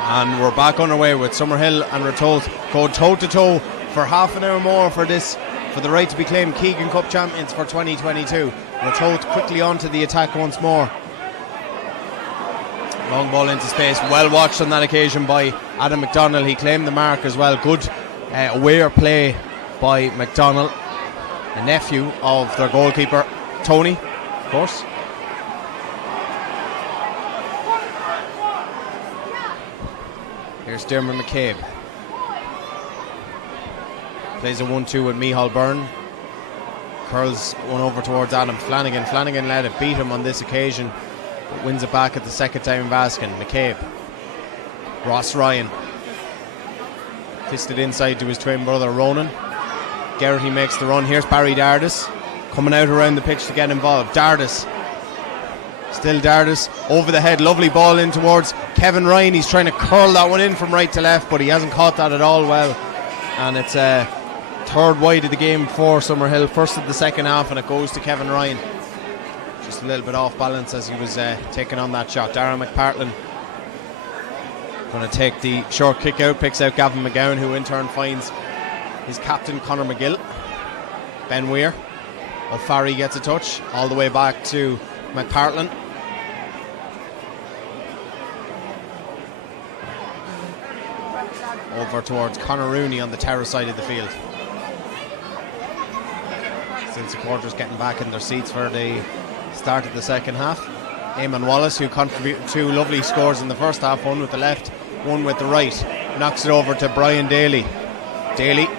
And we're back underway with Summerhill and Ratoath going toe-to-toe for half an hour more for the right to be claimed Keegan Cup champions for 2022. Ratoath quickly onto the attack once more. Long ball into space, well watched on that occasion by Adam McDonnell. He claimed the mark as well. Good aware play by McDonnell, the nephew of their goalkeeper Tony, of course. Here's Dermot McCabe. Plays a 1-2 with Micheál Byrne. Curls one over towards Adam Flanagan. Flanagan led it, beat him on this occasion, but wins it back at the second time in Vaskin. McCabe. Ross Ryan. Fisted inside to his twin brother Ronan. Geraghty makes the run. Here's Barry Dardis coming out around the pitch to get involved. Dardis. Still Dardis over the head. Lovely ball in towards Kevin Ryan. He's trying to curl that one in from right to left, but he hasn't caught that at all well. And it's third wide of the game for Summerhill. First of the second half, and it goes to Kevin Ryan. Just a little bit off balance as he was taking on that shot. Darren McPartlin going to take the short kick out, picks out Gavin McGowan, who in turn finds his captain Conor McGill. Ben Weir. O'Farry gets a touch all the way back to McPartlin. Over towards Conor Rooney on the terrace side of the field. Still supporters getting back in their seats for the start of the second half. Eamon Wallace, who contributed 2 lovely scores in the first half, one with the left, one with the right, knocks it over to Brian Daly. Daly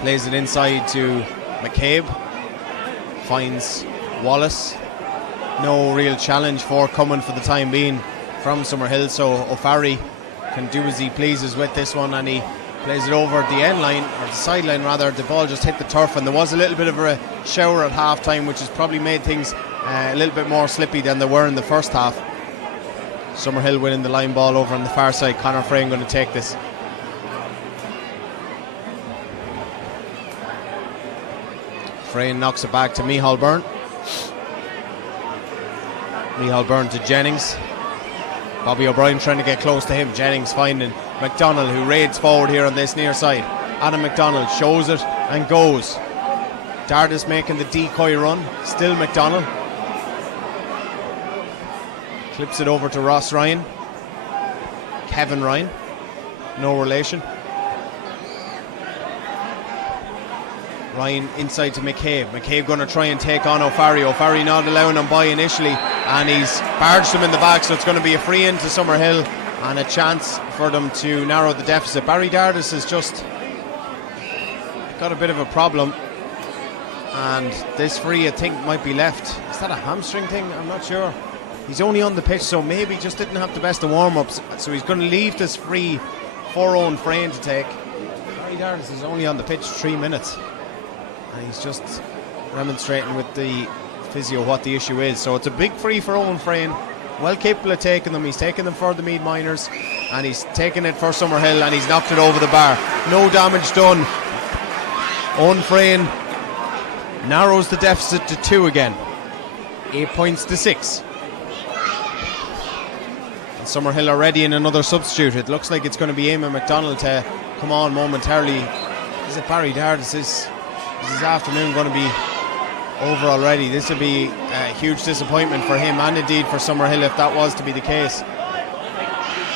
plays it inside to McCabe, finds Wallace. No real challenge forthcoming for the time being from Summerhill, so O'Farry can do as he pleases with this one, and he plays it over the end line, or the sideline rather. The ball just hit the turf, and there was a little bit of a shower at half time, which has probably made things a little bit more slippy than they were in the first half. Summerhill winning the line ball over on the far side. Conor Frayne going to take this. Frayne knocks it back to Micheál Byrne. Micheál Byrne to Jennings. Bobby O'Brien trying to get close to him. Jennings finding McDonnell, who raids forward here on this near side. Adam McDonnell shows it and goes. Dardis making the decoy run. Still McDonnell. Clips it over to Ross Ryan. Kevin Ryan. No relation. Ryan inside to McCabe. McCabe going to try and take on O'Farry. O'Farry not allowing him by initially, and he's barged him in the back, so it's going to be a free in to Summerhill and a chance for them to narrow the deficit. Barry Dardis has just got a bit of a problem, and this free I think might be left. Is that a hamstring thing? I'm not sure. He's only on the pitch, so maybe just didn't have the best of warm-ups, so he's going to leave this free for Eoghan Frayne to take. Barry Dardis is only on the pitch 3 minutes, and he's just demonstrating with the physio what the issue is. So it's a big free for Eoghan Frayne, well capable of taking them. He's taken them for the Meath Miners, and he's taken it for Summerhill, and he's knocked it over the bar. No damage done. Eoghan Frayne narrows the deficit to 2 again, 8 points to 6. And Summerhill are ready in another substitute. It looks like it's going to be Eamon McDonnell to come on momentarily. Is it Barry Dardis? Is this afternoon going to be over already? This would be a huge disappointment for him, and indeed for Summerhill if that was to be the case.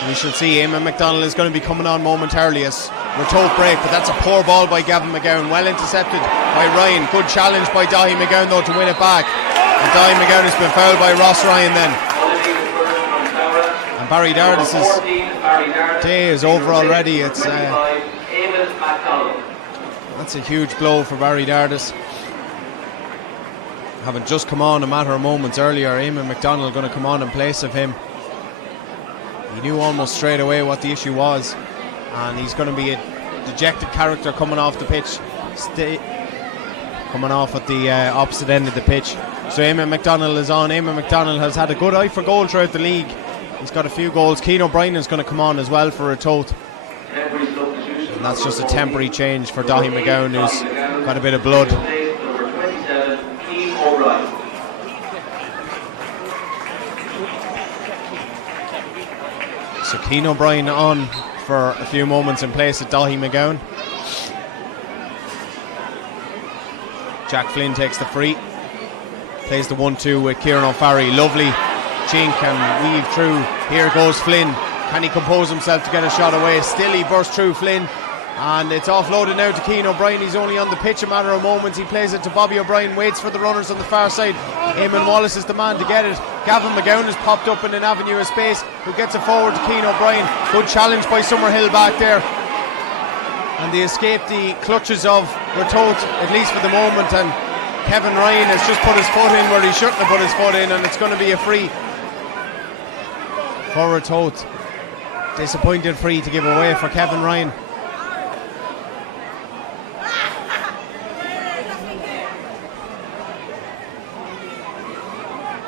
We shall see. Eamon McDonnell is going to be coming on momentarily as Ratoath break, but that's a poor ball by Gavin McGowan, well intercepted by Ryan. Good challenge by Daithi McGowan though to win it back, and Daithi McGowan has been fouled by Ross Ryan then. And Barry Dardis' day is over already. It's that's a huge blow for Barry Dardis, having just come on a matter of moments earlier. Eamon McDonnell going to come on in place of him. He knew almost straight away what the issue was, and he's going to be a dejected character coming off the pitch, coming off at the opposite end of the pitch. So Eamon McDonnell is on. Eamon McDonnell has had a good eye for goal throughout the league. He's got a few goals. Keane O'Brien is going to come on as well for Ratoath. And that's just a temporary change for Daithi McGowan, who's got a bit of blood. Number 27, Keane O'Brien. So Keane O'Brien on for a few moments in place of Daithi McGowan. Jack Flynn takes the free. Plays the 1-2 with Kieran O'Farry. Lovely chink and weave through. Here goes Flynn. Can he compose himself to get a shot away? Still he bursts through Flynn. And it's offloaded now to Keane O'Brien. He's only on the pitch a matter of moments. He plays it to Bobby O'Brien. Waits for the runners on the far side. Eamon Wallace is the man to get it. Gavin McGowan has popped up in an avenue of space. Who gets it forward to Keane O'Brien. Good challenge by Summerhill back there. And they escape the clutches of Ratoath, at least for the moment. And Kevin Ryan has just put his foot in where he shouldn't have put his foot in, and it's going to be a free for Ratoath. Disappointed free to give away for Kevin Ryan.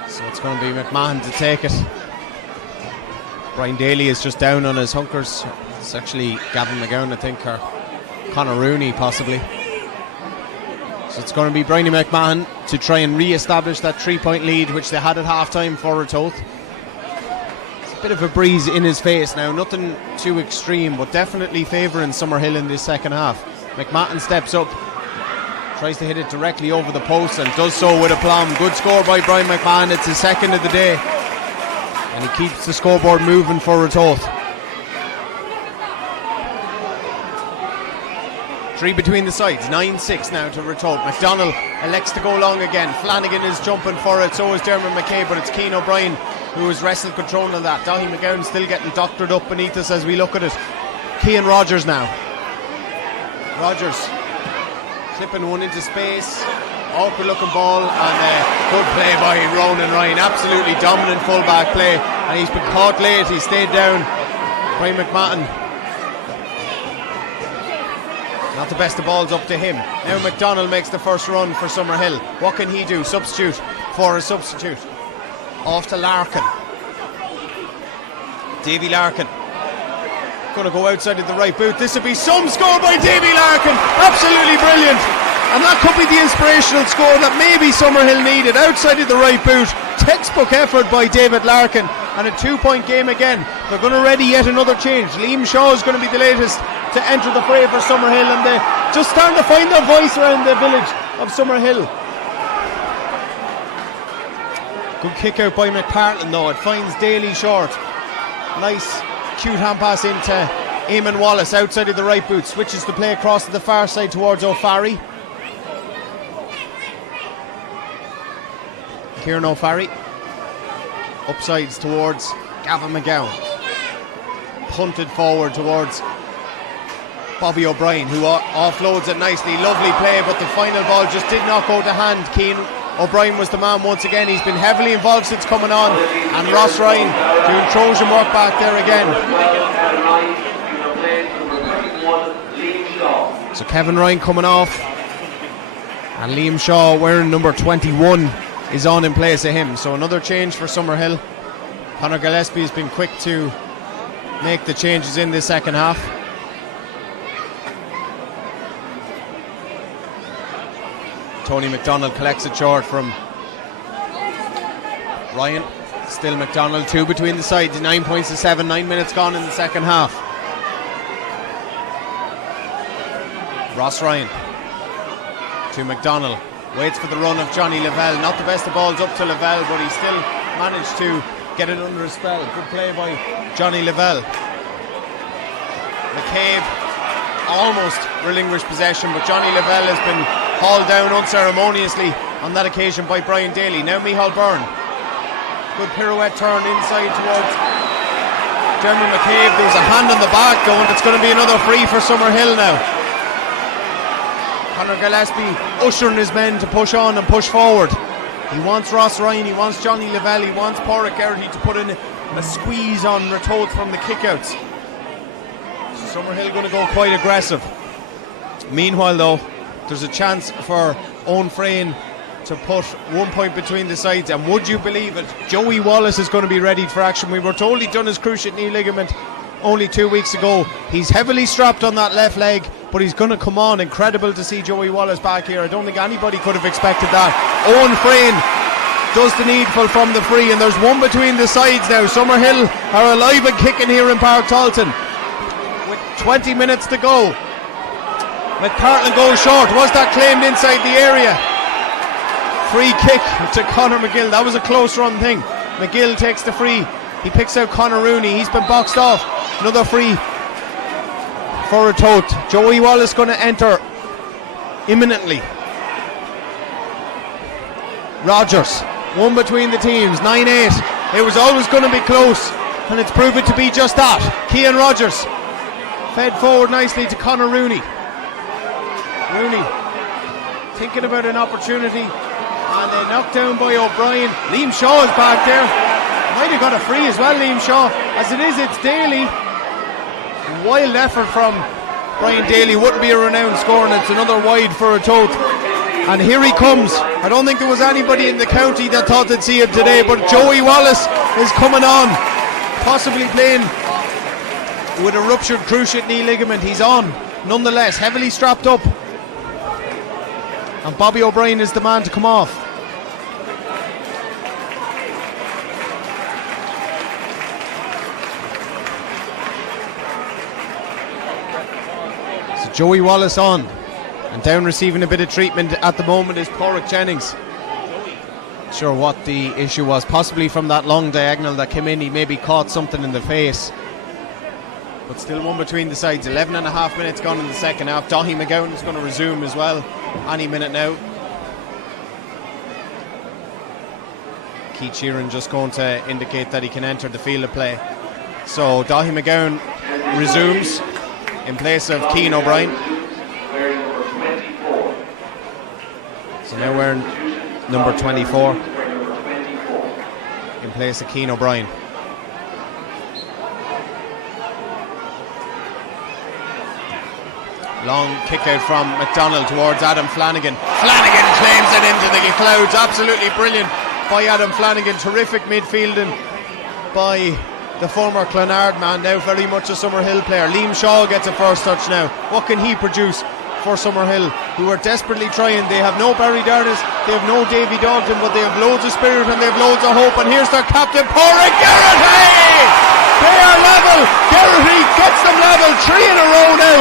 So it's going to be McMahon to take it. Brian Daly is just down on his hunkers. It's actually Gavin McGowan, I think, or Conor Rooney possibly. So it's going to be Bryony McMahon to try and re-establish that 3-point lead which they had at half-time for Ratoath. It's a bit of a breeze in his face now, nothing too extreme, but definitely favouring Summerhill in this second half. McMahon steps up, tries to hit it directly over the post and does so with aplomb. Good score by Brian McMahon, it's his second of the day. And he keeps the scoreboard moving for Ratoath. 3 between the sides, 9-6 now to Ratoath. McDonnell elects to go long again. Flanagan is jumping for it, so is Dermot McKay, but it's Keane O'Brien who has wrestled control of that. Daithi McGowan still getting doctored up beneath us as we look at it. Cian Rogers now. Rogers clipping one into space. Awkward looking ball, and good play by Ronan Ryan. Absolutely dominant fullback play, and he's been caught late. He stayed down. Brian McMahon, not the best of balls up to him. Now McDonnell makes the first run for Summerhill. What can he do? Substitute for a substitute. Off to Larkin. Davy Larkin going to go outside of the right boot. This will be some score by Davy Larkin. Absolutely brilliant. And that could be the inspirational score that maybe Summerhill needed. Outside of the right boot. Textbook effort by David Larkin. And a 2-point game again. They're going to ready yet another change. Liam Shaw is going to be the latest to enter the fray for Summerhill, and they're just starting to find their voice around the village of Summerhill. Good kick out by McPartland though. It finds Daly short. Nice cute hand pass into Eamon Wallace outside of the right boot. Switches the play across to the far side towards O'Farry. Kieran O'Farry upsides towards Gavin McGowan. Punted forward towards Bobby O'Brien, who offloads it nicely. Lovely play, but the final ball just did not go to hand. Keane O'Brien was the man once again. He's been heavily involved since coming on, and Ross Ryan doing Trojan work back there again. So Kevin Ryan coming off, and Liam Shaw wearing number 21 is on in place of him. So another change for Summerhill. Conor Gillespie has been quick to make the changes in this second half. Tony McDonnell collects it short from Ryan. Still McDonnell, 2 between the sides, 9 points to 7, 9 minutes gone in the second half. Ross Ryan to McDonnell. Waits for the run of Johnny Lavelle. Not the best of balls up to Lavelle, but he still managed to get it under a spell. Good play by Johnny Lavelle. McCabe almost relinquished possession, but Johnny Lavelle has been hauled down unceremoniously on that occasion by Brian Daly. Now Micheál Byrne. Good pirouette turn inside towards Dermot McCabe. There was a hand on the back going. It's going to be another free for Summerhill now. Conor Gillespie ushering his men to push on and push forward. He wants Ross Ryan, he wants Johnny Lavelle, he wants Páirc Tailteann to put in a squeeze on Ratoath from the kickouts. Summerhill going to go quite aggressive. Meanwhile though, there's a chance for Eoghan Frayne to put 1 point between the sides, and would you believe it, Joey Wallace is going to be ready for action. We were told he'd done his cruciate knee ligament only 2 weeks ago. He's heavily strapped on that left leg, but he's going to come on. Incredible to see Joey Wallace back here. I don't think anybody could have expected that. Eoghan Frayne does the needful from the free, and there's one between the sides now. Summerhill are alive and kicking here in Páirc Tailteann with 20 minutes to go. McPartland goes short. Was that claimed inside the area? Free kick to Conor McGill. That was a close run thing. McGill takes the free. He picks out Conor Rooney. He's been boxed off. Another free for Ratoath. Joey Wallace going to enter imminently. Rogers, one between the teams, 9-8. It was always going to be close, and it's proven to be just that. Keane Rogers fed forward nicely to Conor Rooney. Rooney thinking about an opportunity, and they knocked down by O'Brien. Liam Shaw is back there. Might have got a free as well, Liam Shaw. As it is, it's Daly. Wild effort from Brian Daly. Wouldn't be a renowned score, and it's another wide for Ratoath. And here he comes. I don't think there was anybody in the county that thought they'd see him today, but Joey Wallace is coming on, possibly playing with a ruptured cruciate knee ligament. He's on nonetheless, heavily strapped up, and Bobby O'Brien is the man to come off. So Joey Wallace on, and down receiving a bit of treatment at the moment is Páirc Jennings. Not sure what the issue was, possibly from that long diagonal that came in. He maybe caught something in the face, but still one between the sides. 11 and a half minutes gone in the second half. Daithi McGowan is going to resume as well any minute now. Keith Sheeran just going to indicate that he can enter the field of play. So Daithi McGowan resumes in place of Keane O'Brien. So now wearing number 24 in place of Keane O'Brien. Long kick out from McDonnell towards Adam Flanagan. Flanagan claims it into the clouds. Absolutely brilliant by Adam Flanagan. Terrific midfielding by the former Clonard man, now very much a Summerhill player. Liam Shaw gets a first touch now. What can he produce for Summerhill, who are desperately trying? They have no Barry Dardas, they have no Davy Dogden, but they have loads of spirit and they have loads of hope. And here's their captain, Páirc Garrity! They are level. Garrity gets them level. 3 in a row now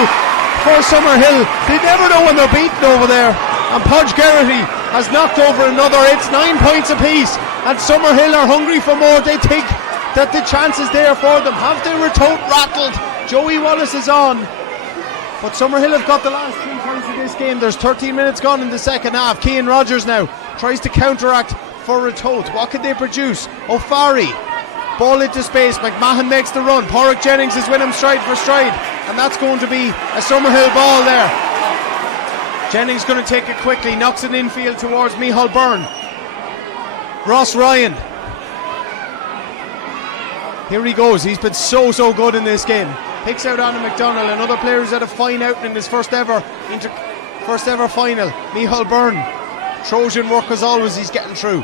for Summerhill. They never know when they're beaten over there, and Páirc Garrity has knocked over another. It's 9 points apiece, and Summerhill are hungry for more. They think that the chance is there for them. Have they Ratoath rattled? Joey Wallace is on, but Summerhill have got the last 3 points of this game. There's 13 minutes gone in the second half. Keane Rogers now tries to counteract for Ratoath. What can they produce? O'Farry, ball into space. McMahon makes the run. Páirc Jennings is with him stride for stride, and that's going to be a Summerhill ball there. Jennings going to take it quickly, knocks it infield towards Micheál Byrne. Ross Ryan, here he goes. He's been so good in this game. Picks out Anna McDonnell, another player who's had a fine outing in his first ever final. Micheál Byrne, Trojan work as always. He's getting through.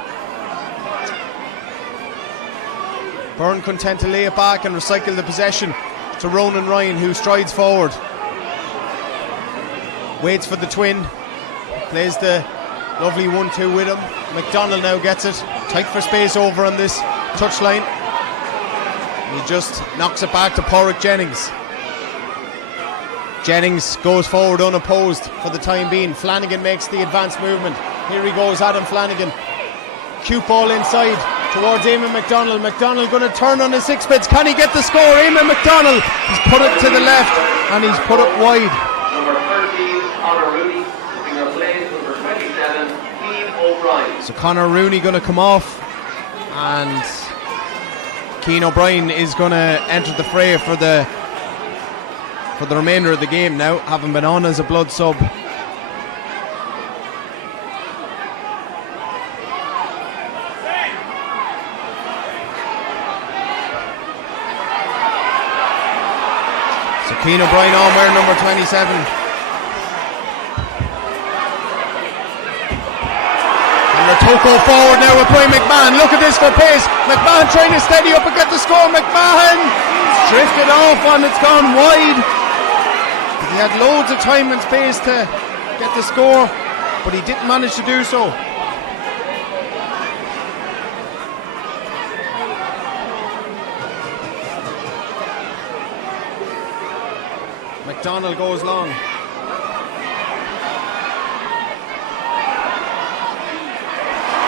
Byrne content to lay it back and recycle the possession to Ronan Ryan, who strides forward, waits for the twin, plays the lovely 1-2 with him. McDonnell now gets it, tight for space over on this touchline. He just knocks it back to Páirc Jennings. Jennings goes forward unopposed for the time being. Flanagan makes the advanced movement. Here he goes, Adam Flanagan. Cue ball inside towards Eamon McDonnell. McDonnell going to turn on his sixpence. Can he get the score? Eamon McDonnell, he's put it to the left and he's put it wide. Number 13, Conor Rooney, in replace number 27, Keane O'Brien. So Conor Rooney going to come off, and Keane O'Brien is going to enter the fray for the remainder of the game now, having been on as a blood sub. So Keane O'Brien on wearing number 27. Toko forward now with Brian McMahon. Look at this for pace. McMahon trying to steady up and get the score. McMahon drifted off and it's gone wide. He had loads of time and space to get the score, but he didn't manage to do so. McDonnell goes long.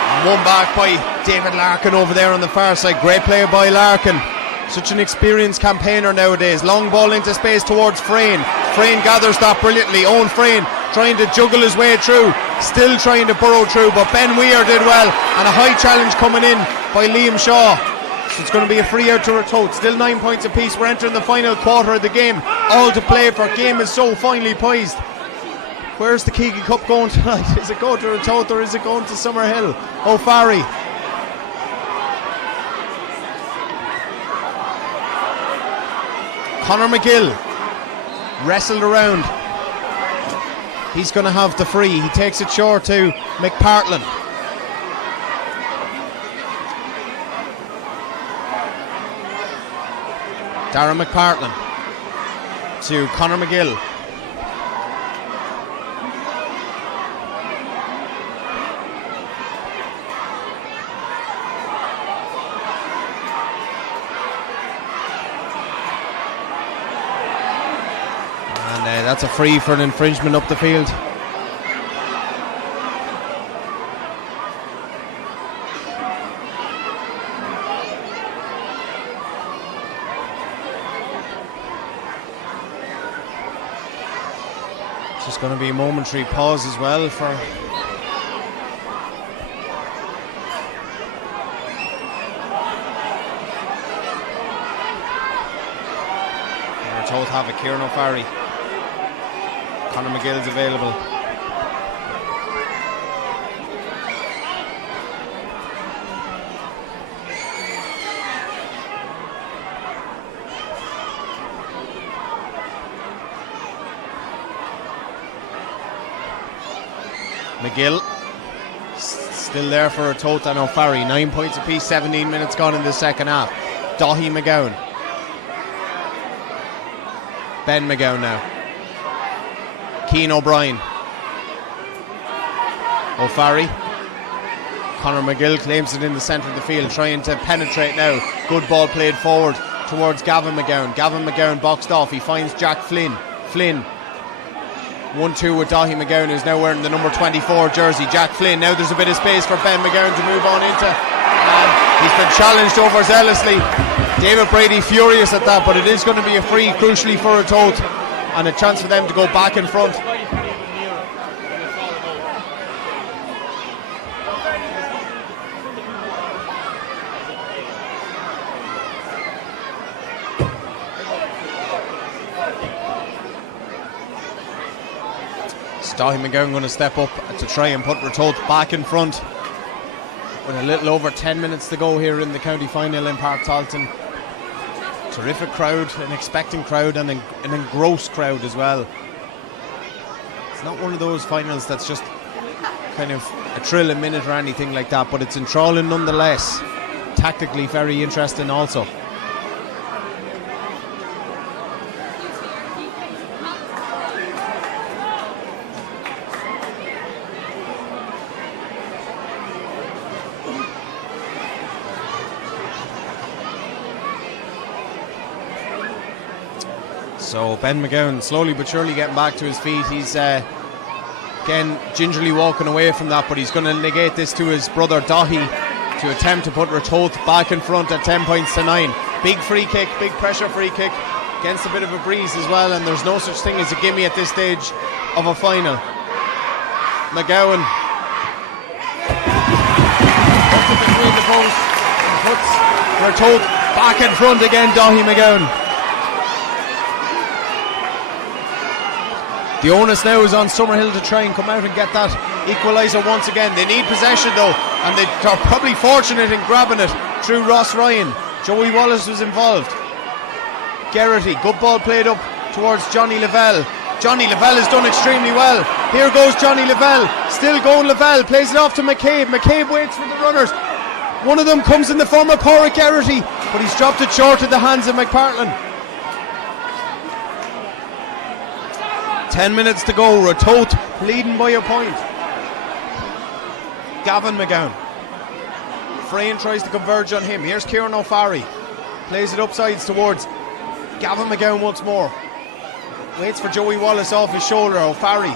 And one back by David Larkin over there on the far side. Great play by Larkin. Such an experienced campaigner nowadays. Long ball into space towards Frayne. Frayne gathers that brilliantly. Owen Frayne trying to juggle his way through. Still trying to burrow through, but Ben Weir did well. And a high challenge coming in by Liam Shaw. So it's going to be a free out to Ratoath. Still 9 points apiece. We're entering the final quarter of the game. All to play for. Game is so finely poised. Where's the Keegan Cup going tonight? Is it going to Ratoath or is it going to Summerhill? O'Farry. Conor McGill wrestled around. He's going to have the free. He takes it short to McPartlin. Darren McPartlin to Conor McGill. And that's a free for an infringement up the field. Just going to be a momentary pause as well for Ratoath have a Kieran O'Farry. Conor McGill is available. McGill still there for Ratoath and O'Farry. 9 points apiece, 17 minutes gone in the second half. Daithi McGowan. Ben McGowan now. Keane O'Brien. O'Farry. Conor McGill claims it in the centre of the field, trying to penetrate now. Good ball played forward towards Gavin McGowan. Gavin McGowan boxed off. He finds Jack Flynn. Flynn 1-2 with Daithi McGowan, who's now wearing the number 24 jersey. Jack Flynn. Now there's a bit of space for Ben McGowan to move on into. He's been challenged overzealously. David Brady furious at that, but it is going to be a free, crucially for Ratoath, and a chance for them to go back in front. Daithi McGowan going to step up to try and put Ratoath back in front with a little over 10 minutes to go here in the county final in Pairc Tailteann. Terrific crowd, an expectant crowd and an engrossed crowd as well. It's not one of those finals that's just kind of a thrill a minute or anything like that, but it's enthralling nonetheless. Tactically very interesting also. So Ben McGowan slowly but surely getting back to his feet. He's again gingerly walking away from that, but he's going to negate this to his brother Daithi to attempt to put Ratoath back in front at 10 points to 9. Big free kick, big pressure free kick against a bit of a breeze as well, and there's no such thing as a gimme at this stage of a final. McGowan puts it between the posts and puts Ratoath back in front again. Daithi McGowan. The onus now is on Summerhill to try and come out and get that equaliser once again. They need possession though, and they are probably fortunate in grabbing it through Ross Ryan. Joey Wallace was involved. Geraghty, good ball played up towards Johnny Lavelle. Johnny Lavelle has done extremely well. Here goes Johnny Lavelle, still going Lavelle, plays it off to McCabe. McCabe waits for the runners. One of them comes in the form of Páirc Geraghty, but he's dropped it short in the hands of McPartlin. 10 minutes to go. Ratoath leading by a point. Gavin McGowan. Frayne tries to converge on him. Here's Kieran O'Farry. Plays it upsides towards Gavin McGowan once more. Waits for Joey Wallace off his shoulder. O'Farry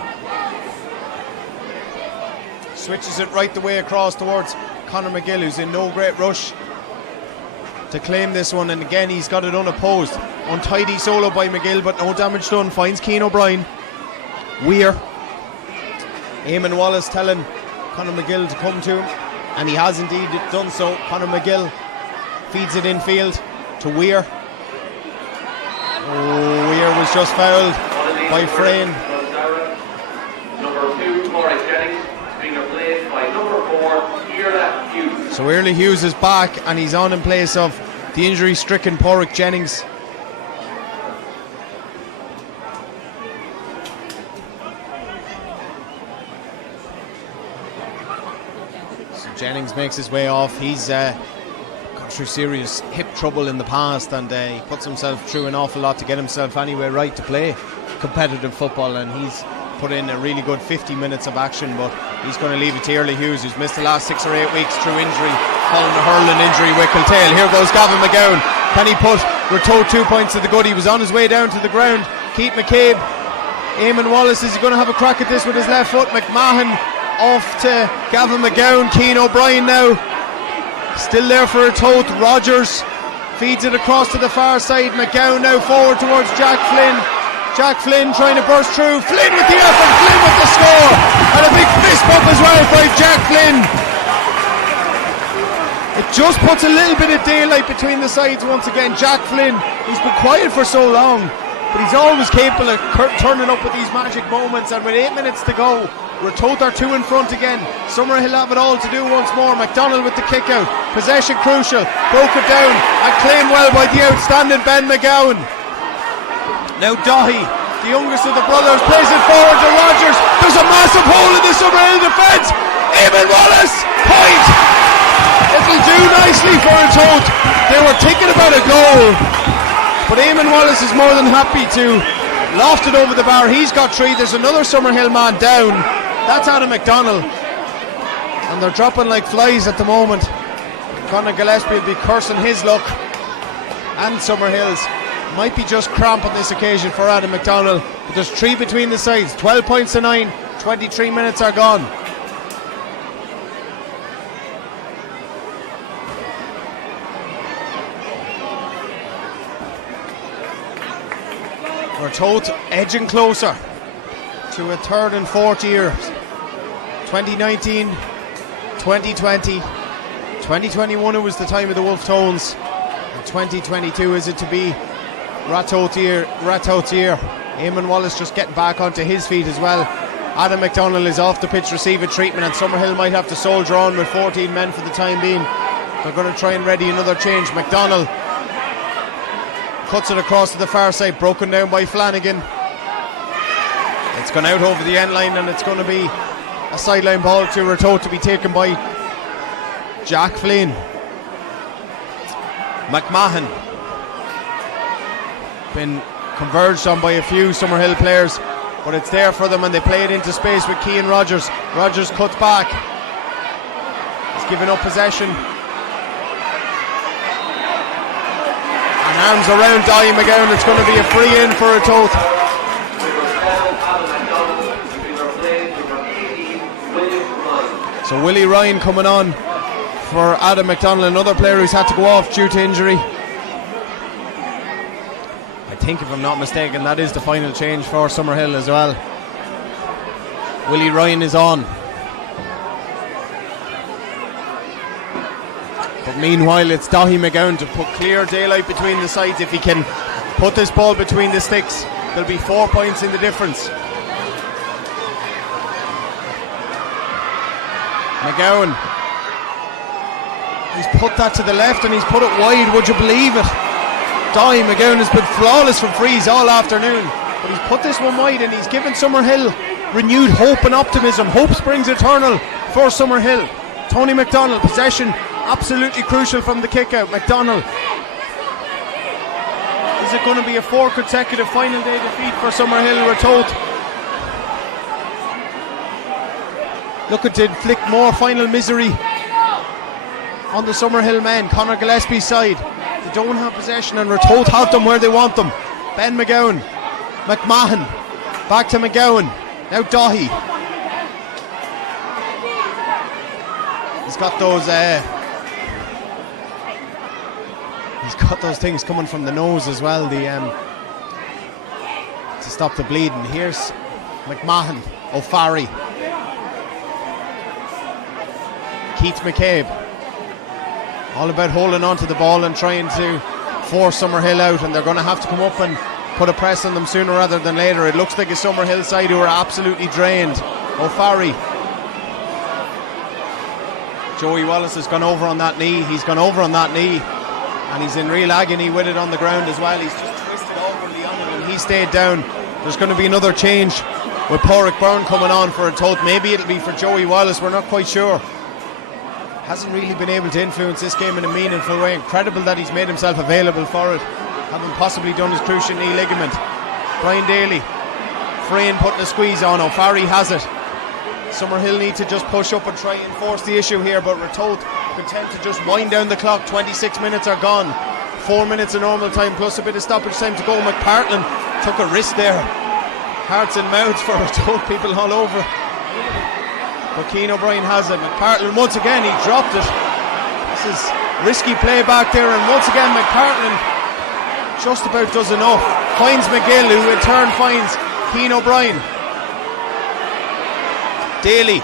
switches it right the way across towards Conor McGill, who's in no great rush to claim this one, and again he's got it unopposed. Untidy solo by McGill, but no damage done. Finds Keane O'Brien. Weir. Eamon Wallace telling Conor McGill to come to him, and he has indeed done so. Conor McGill feeds it infield to Weir. Oh, Weir was just fouled by Frayne. Number 2, Páirc Jennings, being replaced by number 4, Iarla Hughes. So Iarla Hughes is back, and he's on in place of the injury-stricken Páirc Jennings. So Jennings makes his way off. He's gone through serious hip trouble in the past, and he puts himself through an awful lot to get himself anyway right to play competitive football, and he's put in a really good 50 minutes of action, but he's going to leave it to Iarla Hughes, who's missed the last 6 or 8 weeks through injury, following a hurling injury with Tailteann. Here goes Gavin McGowan. Can he put Ratoath 2 points to the good? He was on his way down to the ground. Keith McCabe. Eamon Wallace, is he going to have a crack at this with his left foot? McMahon off to Gavin McGowan. Keane O'Brien now still there for Ratoath. Rogers feeds it across to the far side. McGowan now forward towards Jack Flynn. Jack Flynn trying to burst through. Flynn with the effort. Flynn with the score. And a big fist bump as well by Jack Flynn. It just puts a little bit of daylight between the sides once again. Jack Flynn, he's been quiet for so long, but he's always capable of turning up with these magic moments. And with 8 minutes to go, Ratoath are 2 in front again. Summerhill have it all to do once more. McDonnell with the kick out. Possession crucial. Broke it down and claimed well by the outstanding Ben McGowan. Now Daithi, the youngest of the brothers, plays it forward to Rogers. There's a massive hole in the Summerhill defence. Eamon Wallace, point. It'll do nicely for Ratoath. They were thinking about a goal, but Eamon Wallace is more than happy to loft it over the bar. He's got 3. There's another Summerhill man down. That's Adam McDonnell, and they're dropping like flies at the moment. Conor Gillespie will be cursing his luck and Summerhill's. Might be just cramp on this occasion for Adam McDonnell, but there's 3 between the sides. 12 points to 9. 23 minutes are gone. Ratoath edging closer to a 3rd and 4th year. 2019, 2020, 2021 it was the time of the Wolf Tones, and 2022 is it to be Ratoath's year. Eamon Wallace just getting back onto his feet as well. Adam McDonnell is off the pitch receiving treatment, and Summerhill might have to soldier on with 14 men for the time being. They're going to try and ready another change. McDonnell cuts it across to the far side, broken down by Flanagan. It's gone out over the end line, and it's going to be a sideline ball to Ratoath to be taken by Jack Flynn. McMahon been converged on by a few Summerhill players, but it's there for them, and they play it into space with Keane Rogers. Rogers cuts back. He's giving up possession. And arms around Daithi McGowan. It's going to be a free in for Ratoath. So Willie Ryan coming on for Adam McDonnell, another player who's had to go off due to injury. I think, if I'm not mistaken, that is the final change for Summerhill as well. Willie Ryan is on. But meanwhile, it's Daithi McGowan to put clear daylight between the sides. If he can put this ball between the sticks, there'll be 4 points in the difference. McGowan, he's put that to the left and he's put it wide. Would you believe it? Daithi McGowan has been flawless from frees all afternoon, but he's put this one wide, and he's given Summerhill renewed hope and optimism. Hope springs eternal for Summerhill. Tony McDonnell, possession absolutely crucial from the kick out. McDonnell, is it going to be a 4 consecutive final day defeat for Summerhill? Ratoath looking to inflict more final misery on the Summerhill men. Conor Gillespie's side, they don't have possession, and Ratoath have them where they want them. Ben McGowan, McMahon, back to McGowan, now Daithi. He's got those things coming from the nose as well, to stop the bleeding. Here's McMahon, O'Farry, Keith McCabe, all about holding on to the ball and trying to force Summerhill out, and they're going to have to come up and put a press on them sooner rather than later. It looks like a Summerhill side who are absolutely drained. O'Farry, Joey Wallace has gone over on that knee. He's gone over on that knee, and he's in real agony with it on the ground as well. He's just twisted awkwardly on it, and he stayed down. There's going to be another change with Páirc coming on for Ratoath. Maybe it'll be for Joey Wallace, we're not quite sure. Hasn't really been able to influence this game in a meaningful way. Incredible that he's made himself available for it, having possibly done his cruciate knee ligament. Brian Daly, Frayne putting a squeeze on. O'Farry has it. Summerhill need to just push up and try and force the issue here, but Ratoath content to just wind down the clock. 26 minutes are gone, 4 minutes of normal time plus a bit of stoppage time to go. McPartland took a risk there. Hearts and mouths for Ratoath people all over, but Keane O'Brien has it. McPartland once again, he dropped it. This is risky play back there, and once again McPartland just about does enough. Finds McGill, who in turn finds Keane O'Brien. Daly,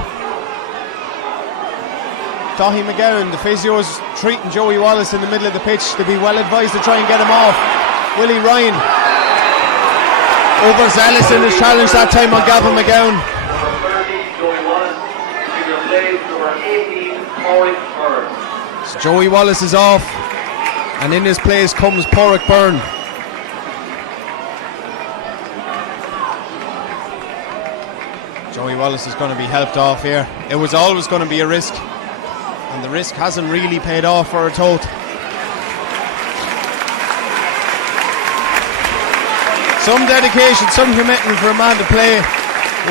Daithi McGowan, the physio is treating Joey Wallace in the middle of the pitch. To be well advised to try and get him off. Willie Ryan, overzealous in his challenge that time on Gavin McGowan. So Joey Wallace is off, and in his place comes Páirc. Joey Wallace is going to be helped off here. It was always going to be a risk, and the risk hasn't really paid off for Ratoath. Some dedication, some commitment for a man to play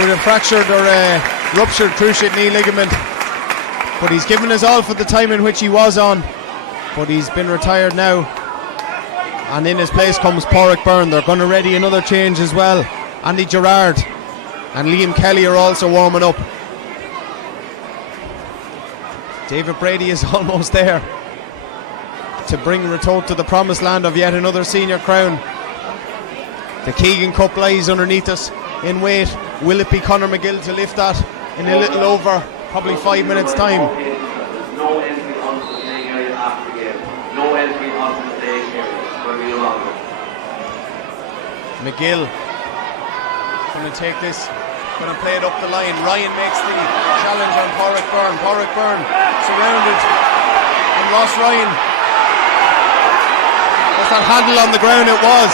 with a fractured or a ruptured cruciate knee ligament, but he's given his all for the time in which he was on, but he's been retired now, and in his place comes Páirc. They're going to ready another change as well. Andy Gerard and Liam Kelly are also warming up. David Brady is almost there to bring Ratoath to the promised land of yet another senior crown. The Keegan Cup lies underneath us in weight. Will it be Conor McGill to lift that in a little over probably 5 minutes time? No entry onto the playing area after the game. No entry onto the playing area for any longer. McGill going to take this, going to play it up the line. Ryan makes the challenge on Páirc. Páirc surrounded, and Ross Ryan. Was that handle on the ground? It was.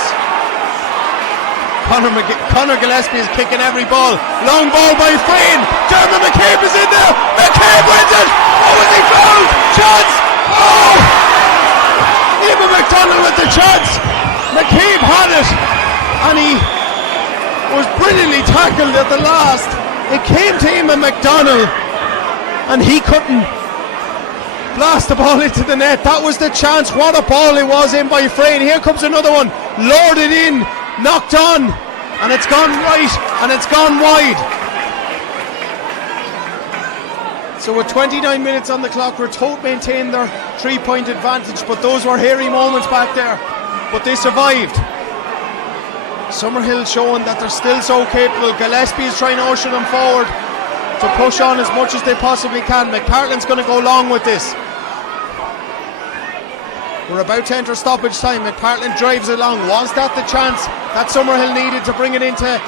Conor Gillespie is kicking every ball. Long ball by Frayne. Dermot McCabe is in there. McCabe wins it. Oh, is he fouled? Chance. Oh! Eamon McDonnell with the chance. McCabe had it, and he was brilliantly tackled at the last. It came to Eamon McDonnell, and he couldn't blast the ball into the net. That was the chance. What a ball it was in by Frayne. Here comes another one. Loaded in, knocked on, and it's gone right, and it's gone wide. So with 29 minutes on the clock, Ratoath maintained their 3-point advantage, but those were hairy moments back there, but they survived. Summerhill showing that they're still so capable. Gillespie is trying to usher them forward to push on as much as they possibly can. McPartland's going to go along with this. We're about to enter stoppage time. McPartland drives along. Was that the chance that Summerhill needed to bring it into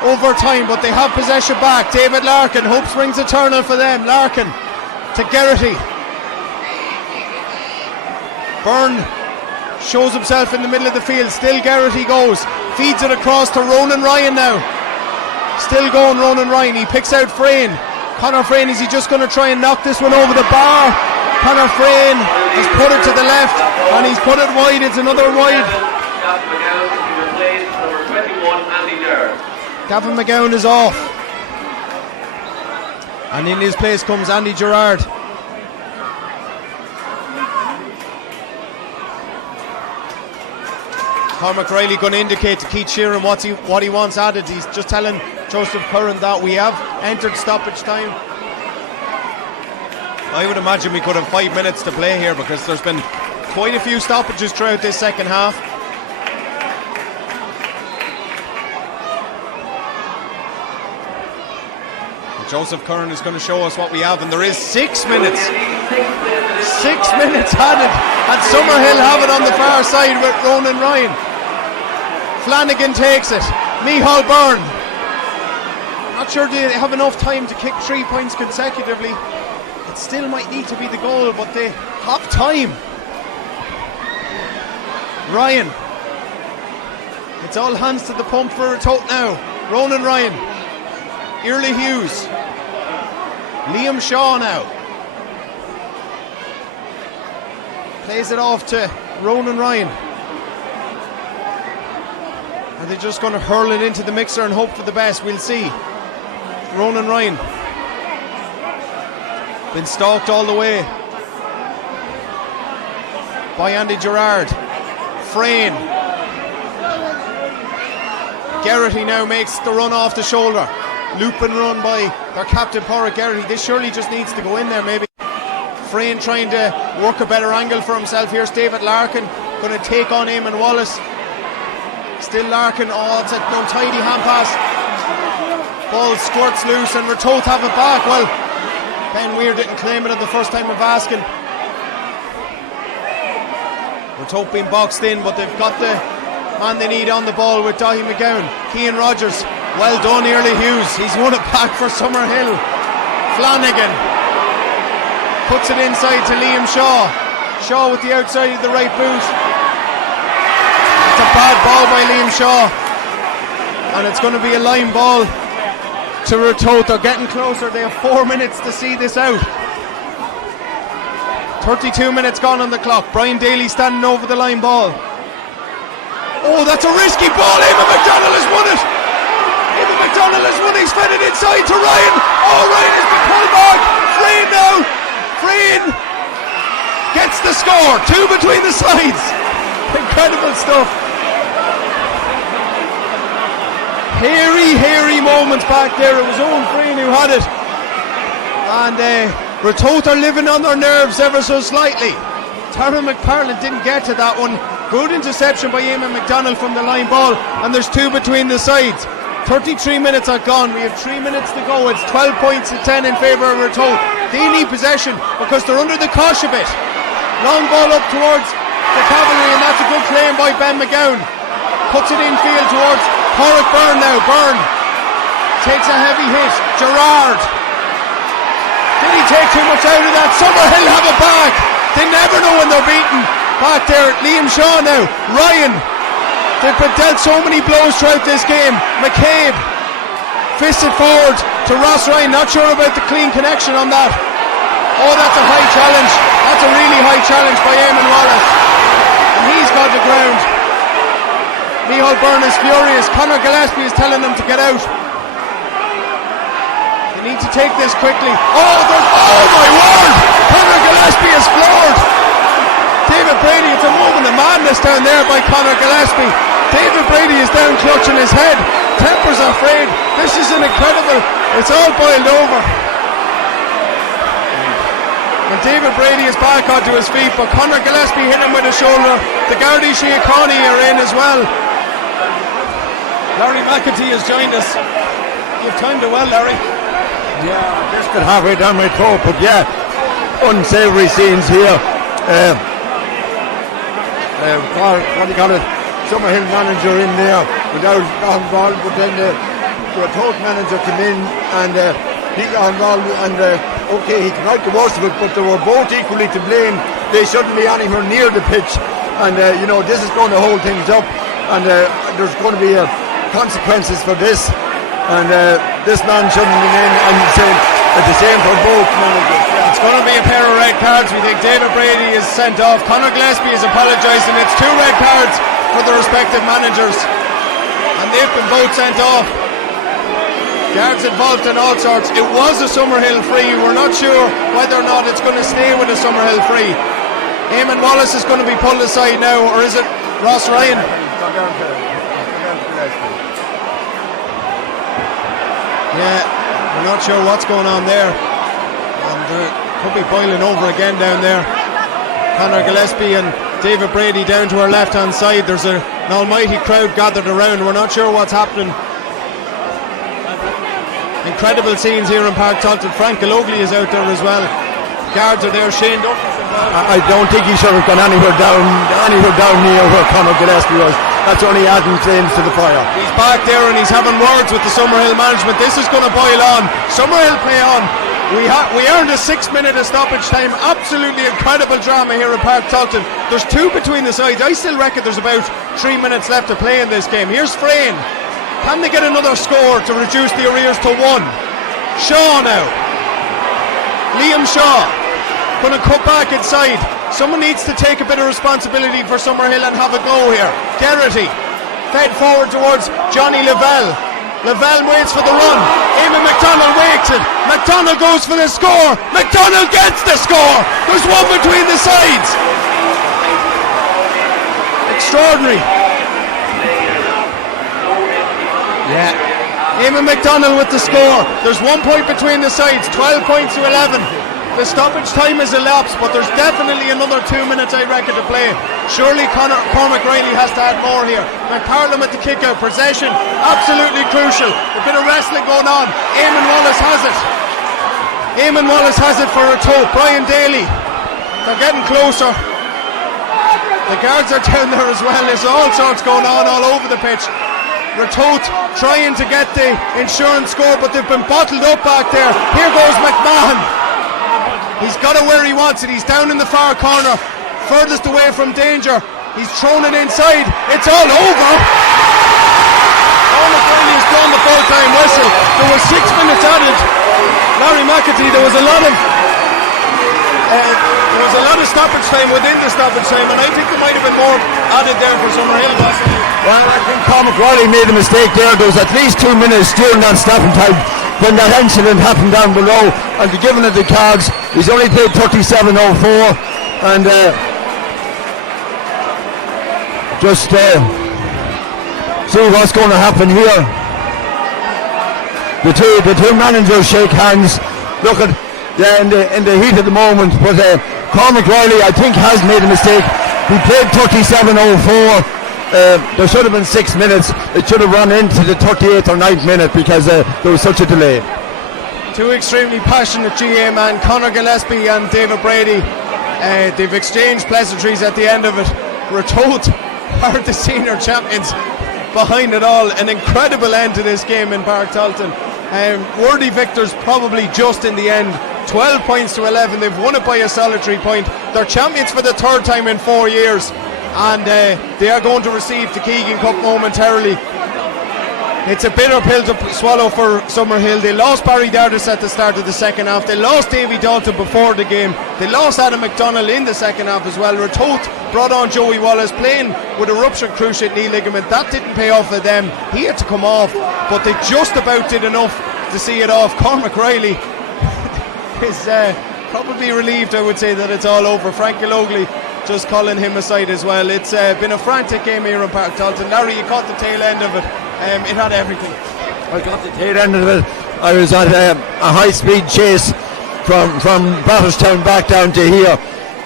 overtime? But they have possession back. David Larkin, hope springs eternal for them. Larkin to Geraghty. Byrne shows himself in the middle of the field. Still Geraghty goes. Feeds it across to Ronan Ryan now. Still going Ronan Ryan. He picks out Frayne. Conor Frayne, is he just going to try and knock this one over the bar? Conor Frayne has put it to the left, and he's put it wide. It's another wide. Gavin McGowan is off. And in his place comes Andy Gerard. Cormac Riley going to indicate to Keith Sheeran what he wants added. He's just telling Joseph Curran that we have entered stoppage time. I would imagine we could have 5 minutes to play here, because there's been quite a few stoppages throughout this second half. And Joseph Curran is going to show us what we have, and there is 6 minutes. 6 minutes added, and Summerhill have it on the far side with Ronan Ryan. Flanagan takes it. Micheál Byrne. Not sure they have enough time to kick 3 points consecutively. It still might need to be the goal, but they have time. Ryan. It's all hands to the pump for Ratoath now. Ronan Ryan. Early Hughes. Liam Shaw now. Plays it off to Ronan Ryan. Are they just going to hurl it into the mixer and hope for the best? We'll see. Ronan Ryan. Been stalked all the way by Andy Gerard. Frayne. Geraghty now makes the run off the shoulder. Loop and run by their captain Páirc Geraghty. This surely just needs to go in there maybe. Frayne trying to work a better angle for himself. Here's David Larkin going to take on Eamon Wallace. Still Larkin. Oh, it's a untidy hand pass. Ball squirts loose and Ratoath have it back. Well, Ben Weir didn't claim it at the first time of asking. Ratoath being boxed in, but they've got the man they need on the ball with Daithi McGowan. Keane Rogers, well done. Early Hughes, he's won it back for Summerhill. Flanagan puts it inside to Liam Shaw. Shaw with the outside of the right boot. It's a bad ball by Liam Shaw, and it's going to be a line ball to Ratoath. They're getting closer. They have 4 minutes to see this out. 32 minutes gone on the clock. Brian Daly standing over the line ball. Oh, that's a risky ball. Eamon McDonnell has won it. Eamon McDonnell has won it. He's fed it inside to Ryan. Oh, Ryan has been pulled back. Frayne now. Frayne gets the score. 2 between the sides. Incredible stuff. Hairy moments back there. It was Eoghan Frayne who had it, and Ratoath are living on their nerves ever so slightly. Tara McParland didn't get to that one. Good interception by Eamon McDonnell from the line ball, and there's 2 between the sides. 33 minutes are gone. We have 3 minutes to go. It's 12 points to 10 in favour of Ratoath. They need possession because they're under the cosh a bit. Long ball up towards the cavalry, and that's a good claim by Ben McGowan. Puts it infield towards Páirc Byrne now. Byrne takes a heavy hit. Gerard. Did he take too much out of that? Summerhill have it back. They never know when they're beaten. Back there, Liam Shaw now. Ryan. They've been dealt so many blows throughout this game. McCabe fisted forward to Ross Ryan. Not sure about the clean connection on that. Oh, that's a high challenge. That's a really high challenge by Eamon Wallace. And he's got the ground. Micheál Byrne is furious. Conor Gillespie is telling them to get out. They need to take this quickly. Oh my word! Conor Gillespie is floored. David Brady, it's a moment of madness down there by Conor Gillespie. David Brady is down clutching his head. Tempers are frayed. This is an incredible. It's all boiled over. And David Brady is back onto his feet, but Conor Gillespie hit him with his shoulder. The Gardaí Síochána are in as well. Larry McAtee has joined us. You've timed it well, Larry. Yeah, this could have it on my toe, but yeah, unsavoury scenes here. What do you call it? Summerhill manager in there without got involved, but then the Ratoath manager came in and he got involved, and okay, he came out the worst of it, but they were both equally to blame. They shouldn't be anywhere near the pitch, and this is going to hold things up, and there's going to be consequences for this, and this man shouldn't be in, and it's the same for both managers. It's going to be a pair of red cards. We think David Brady is sent off. Conor Gillespie is apologising. It's 2 red cards for the respective managers, and they've been both sent off. Guards involved in all sorts. It was a Summerhill free. We're not sure whether or not it's going to stay with a Summerhill free. Eamon Wallace is going to be pulled aside now, or is it Ross Ryan? Yeah, we're not sure what's going on there. And could be boiling over again down there. Conor Gillespie and David Brady down to our left hand side. There's an almighty crowd gathered around. We're not sure what's happening. Incredible scenes here in Páirc Tailteann. Frank Gillespie is out there as well. Guards are there. Shane Duff. I don't think he should have gone anywhere down near where Conor Gillespie was. That's only adding flames to the fire. He's back there and he's having words with the Summerhill management. This is going to boil on. Summerhill play on. We earned a 6 minute of stoppage time. Absolutely incredible drama here in Páirc Tailteann. There's 2 between the sides. I still reckon there's about 3 minutes left to play in this game. Here's Frayne. Can they get another score to reduce the arrears to 1? Shaw now. Liam Shaw going to cut back inside. Someone needs to take a bit of responsibility for Summerhill and have a go here. Geraghty fed forward towards Johnny Lavelle. Lavelle waits for the run. Eamon McDonnell waits it. McDonnell goes for the score. McDonnell gets the score. There's 1 between the sides. Extraordinary. Yeah, Eamon McDonnell with the score. There's 1 point between the sides, 12 points to 11. The stoppage time is elapsed, but there's definitely another 2 minutes, I reckon, to play. Surely Cormac Riley has to add more here. McParland with the kick out, possession, absolutely crucial. A bit of wrestling going on. Eamon Wallace has it. Eamon Wallace has it for Ratoath. Brian Daly. They're getting closer. The guards are down there as well. There's all sorts going on all over the pitch. Ratoath trying to get the insurance score, but they've been bottled up back there. Here goes McMahon. He's got it where he wants it. He's down in the far corner, furthest away from danger. He's thrown it inside. It's all over. Cormac Riley has blown the full-time whistle. There was 6 minutes added. Larry McAtee, there was a lot of stoppage time within the stoppage time, and I think there might have been more added there for Summerhill. Well, I think Cormac Riley made a mistake there. There was at least 2 minutes during that stopping time when that incident happened down below, and to give him the cards, he's only played 37.04, and just see what's going to happen here. The two managers shake hands. Look at in the heat of the moment, but Cormac Riley, I think, has made a mistake. He played 37.04. There should have been 6 minutes. It should have run into the 38th or 9th minute because there was such a delay. Two extremely passionate GAA men, Conor Gillespie and David Brady. They've exchanged pleasantries at the end of it. Ratoath are the senior champions behind it all. An incredible end to this game in Páirc Tailteann. Worthy victors probably just in the end. 12 points to 11. They've won it by a solitary point. They're champions for the 3rd time in 4 years. And they are going to receive the Keegan Cup momentarily. It's a bitter pill to swallow for Summerhill. They lost Barry Dardis at the start of the second half. They lost Davy Dalton before the game. They lost Adam McDonnell in the second half as well. Ratoath brought on Joey Wallace, playing with a ruptured cruciate knee ligament. That didn't pay off for them. He had to come off, but they just about did enough to see it off. Cormac Riley is probably relieved, I would say, that it's all over. Frank Gillespie just calling him aside as well. It's been a frantic game here in Páirc Tailteann. Larry, you caught the tail end of it. It had everything. I got the tail end of it. I was at a high-speed chase from Brownstown back down to here.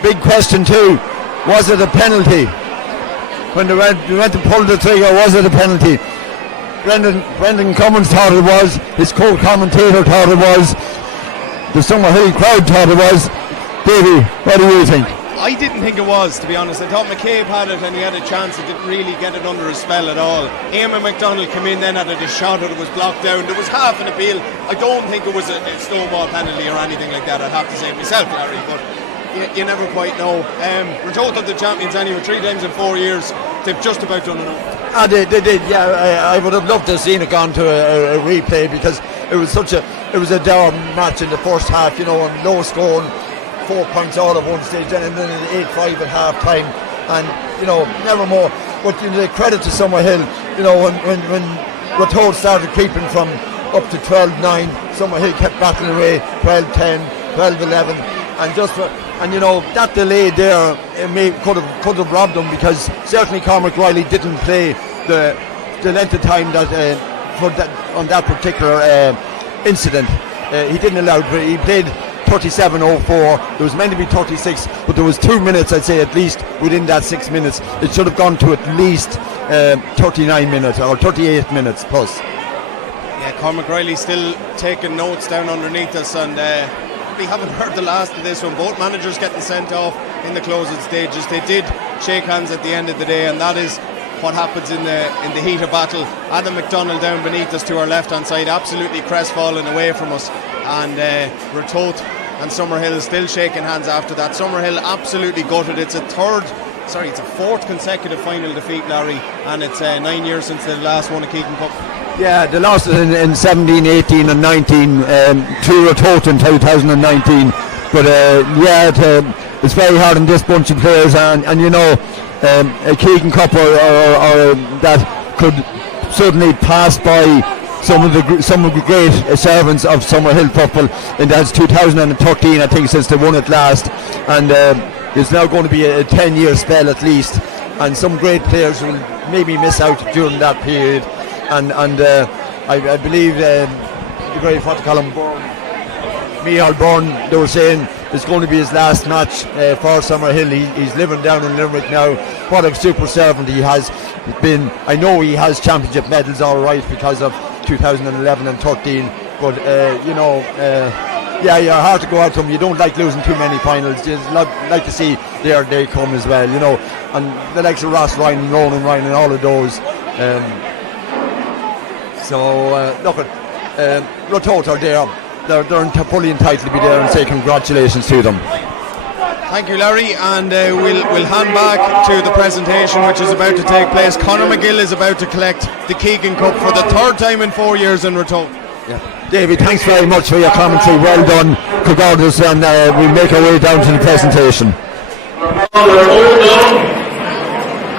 Big question too, was it a penalty? When they went to pull the trigger, was it a penalty? Brendan Cummins thought it was. His co-commentator thought it was. The Summerhill crowd thought it was. Davey, what do you think? I didn't think it was, to be honest. I thought McCabe had it and he had a chance. He didn't really get it under his spell at all. Eamon McDonnell came in then, had a shot and it was blocked down. There was half an appeal. I don't think it was a snowball penalty or anything like that, I'd have to say myself, Larry, but you never quite know. Ratoath are the champions anyway, 3 times in 4 years. They've just about done enough. They did, yeah. I would have loved to have seen it gone to a replay because it was a dour match in the first half, you know, and low scoring. 4 points all at one stage, and then 8-5 at half time, and you know, never more. But you know, the credit to Summerhill, you know, when Ratoath started creeping from up to 12-9. Summerhill kept battling away, 12-10, 12-11, and you know, that delay there could have robbed them, because certainly Cormac Riley didn't play the length of time that on that particular incident. He didn't allow it. He played 37:04. There was meant to be 36, but there was 2 minutes, I'd say, at least within that 6 minutes. It should have gone to at least 39 minutes or 38 minutes plus. Yeah, Cormac Riley still taking notes down underneath us, and we haven't heard the last of this one. Both managers getting sent off in the closing stages. They did shake hands at the end of the day, and that is what happens in the heat of battle. Adam McDonnell down beneath us to our left hand side, absolutely crestfallen away from us, and Ratoath and Summerhill still shaking hands after that. Summerhill absolutely gutted. It's a fourth consecutive final defeat, Larry, and it's 9 years since they last won a Keane Cup. Yeah, they lost it in 17, 18 and 19 to Ratoath in 2019, but it's very hard on this bunch of players, and you know, a Keane Cup or that could certainly pass by some of the great servants of Summerhill football, and that's 2013, I think, since they won it last, and it's now going to be a 10-year spell at least, and some great players will maybe miss out during that period, and I believe the great, what to call him, Micheál Byrne, they were saying it's going to be his last match for Summerhill. He's living down in Limerick now. What a super servant he has been. I know he has championship medals all right because of 2011 and 13, but you're hard to go out to him. You don't like losing too many finals. You just like to see their day come as well, you know. And the likes of Ross Ryan and Ronan Ryan and all of those. Ratoath are there. They're fully entitled to be there, and say congratulations to them. Thank you, Larry, and we'll hand back to the presentation which is about to take place. Conor McGill is about to collect the Keegan Cup for the third time in 4 years in Ratoath. Yeah. David, thanks very much for your commentary. Well done, regardless, and we'll make our way down to the presentation.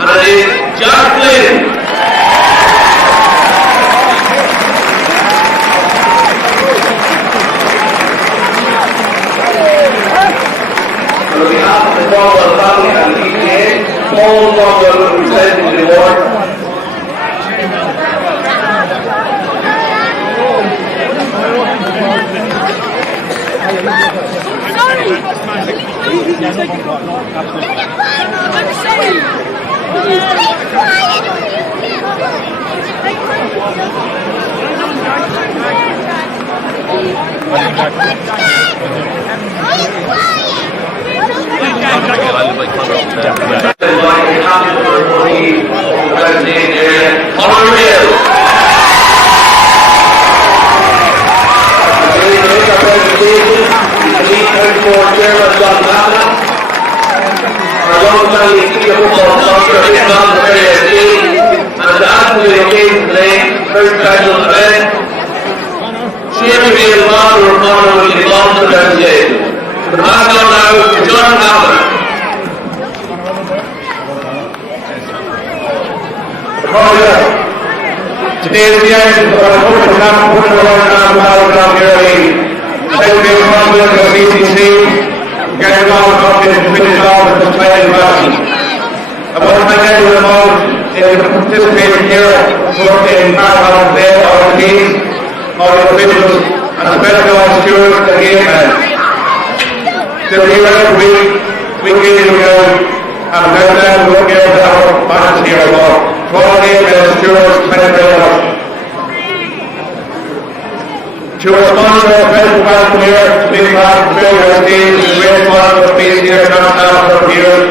And it is Jack Flynn. On behalf of the Cromwell family and Meath GAA, Paul Cromwell will present the award. Today is the end of the BCC, getting all the company to finish off the playing matches. I want to thank everyone in the participating here, both in Pairc Tailteann or Keane, all the officials, and especially all the stewards and Eoghan. They're here every week in and I'm glad that we're going to have matches here as well. To all the Eoghan and stewards, thank you very much. To our sponsor, President Welcome here, to be part of the Fairyhouse team, the great sponsor of being here, for years,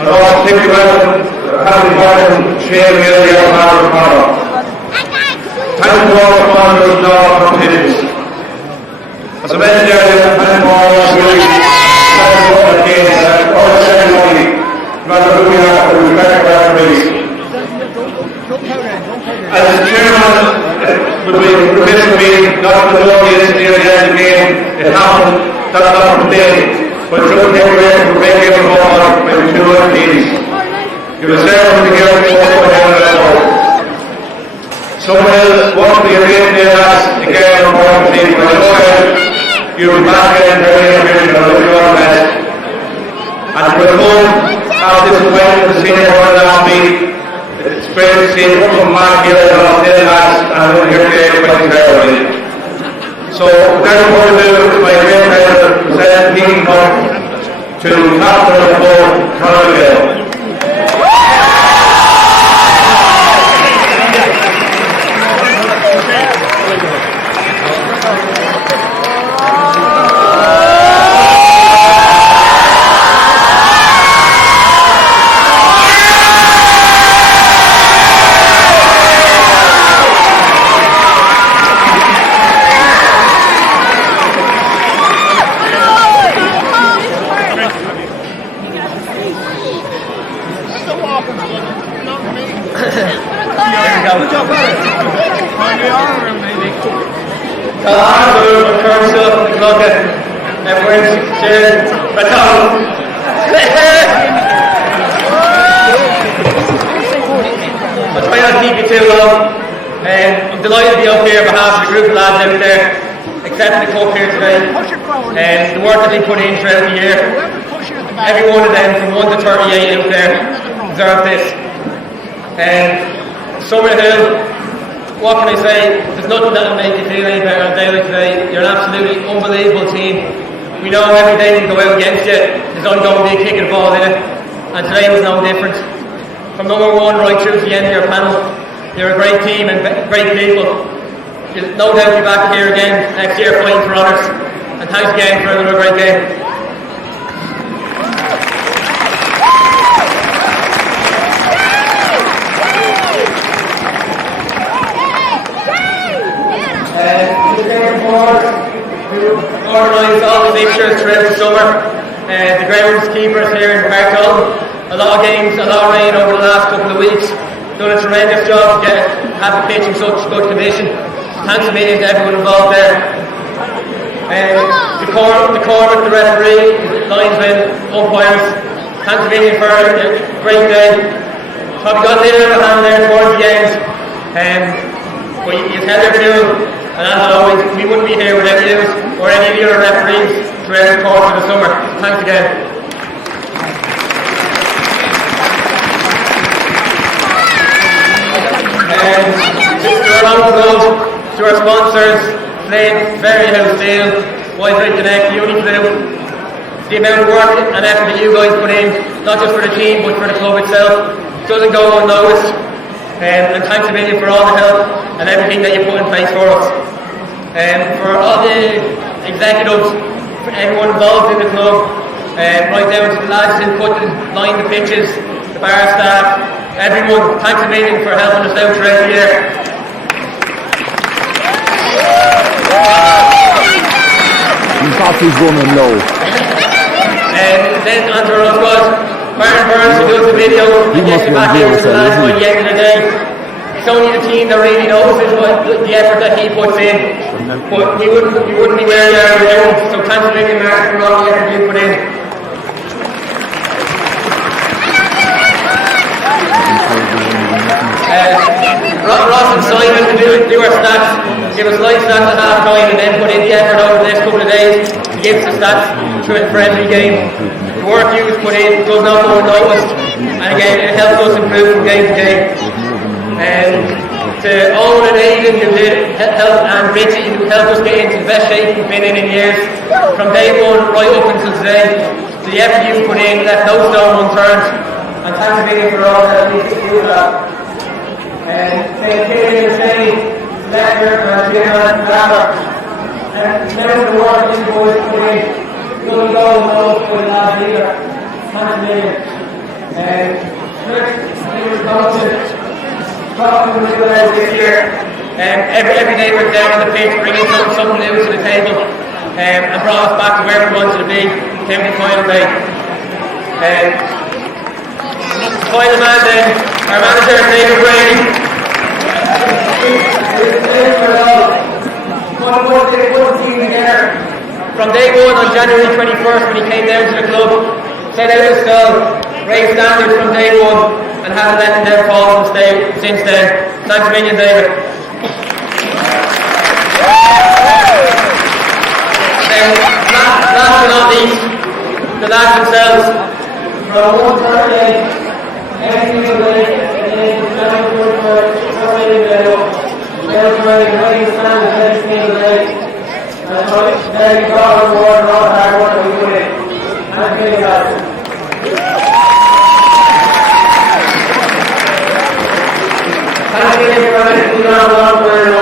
and all particularly welcome, having part of Shane here, and Conor. Thank you all the sponsors and all our companies. As I mentioned earlier, thank you all last week, thank you all again, all the ceremony, no matter who we are, we respect our committees. As the chairman, would be remiss of me not to know the engineer at the end of the game. It happened, that's not today. But it shouldn't take away from making it forward with two other teams. You will serve together for one and all. Summerhill won the great day last again, unfortunately, for the moment, you'll be back again very soon. I wish you all the best. And for the moment, after this appointment to see everyone last week, it's great to see the from Mark here and all the lads, and we're here today to fight everybody. So, without further ado, it's my great pleasure to present Keane to captain of the board, Conor Gillespie. I'll try not to keep you too long. I'm delighted to be up here on behalf of the group of lads out there, accepting the cup here today. The work that they put in throughout the year, every one of them from 1 to 38 out there deserve this. Summerhill, what can I say? There's nothing that will make you feel any better on a day like today. You're an absolutely unbelievable team. We know every day we go out against you, there's only going to be a kick of the ball in it. And today was no different. From number 1 right through to the end of your panel, you're a great team and great people. You'll no doubt be back here again next year fighting for honours. And thanks again for another great game. To organise all the fixtures throughout the summer. The groundskeepers here in Páirc Tailteann. A lot of games, a lot of rain over the last couple of weeks. Done a tremendous job to have the pitch in such good condition. Thanks a million to everyone involved there. The corner, the referee, the linesmen, umpires. Thanks a million for a great day. Probably got a little bit of a hand there towards the end. But you held your tune. And as always, we wouldn't be here without you or any of the other referees throughout the course of the summer. Thanks again. To our own club, to our sponsors, Flynn, Fairyhouse, White Right the Neck, Uniflu, the amount of work and effort that you guys put in, not just for the team but for the club itself, doesn't go unnoticed. And thanks a million for all the help and everything that you put in place for us. For all the executives, for everyone involved in the club, right down to the lads who line the pitches, the bar staff, everyone, thanks a million for helping us out throughout the year. You thought he's running low. Then onto our squad, Martin Burns who does the video, he gets you back into the lads by the end of the day. It's only the team that really notices the effort that he puts in. But we wouldn't be where we are without him. So thanks a million, Martin, for all the effort you put in. Ross and Simon to do our stats, give us live stats at half time and then put in the effort over the next couple of days to give us the stats through a friendly game. The work you put in does not go unnoticed, and again it helps us improve from game to game. To Eoghan and Eamonn who did help, and Richie who helped us get into the best shape we've been in years, from day one right up until today. To the effort you've put in, left no stone unturned, and thanks a million for all that we can do that. Keane and Lecter and Eoghan and Rapper, and now the work you boys put in, you'll go and know for the last leader. Thanks a million. Talking with you this year. Every day we're down on the pitch, bringing something new to the table, and brought us back to where we wanted to be. Came to the final day. Final man then, our manager David Brady. Put the team together. From day one on January 21st when he came down to the club, set out his style, raised standards from day one, and haven't let them fall since then. Thanks a million, David. Last but not least, the lads themselves, from 1:38, every single day, they stand good for supporting their own. They're trying to make a stand every single day. And so they're got on board and all hard work that we put in. Thank you, guys. Thank you for everything you've done for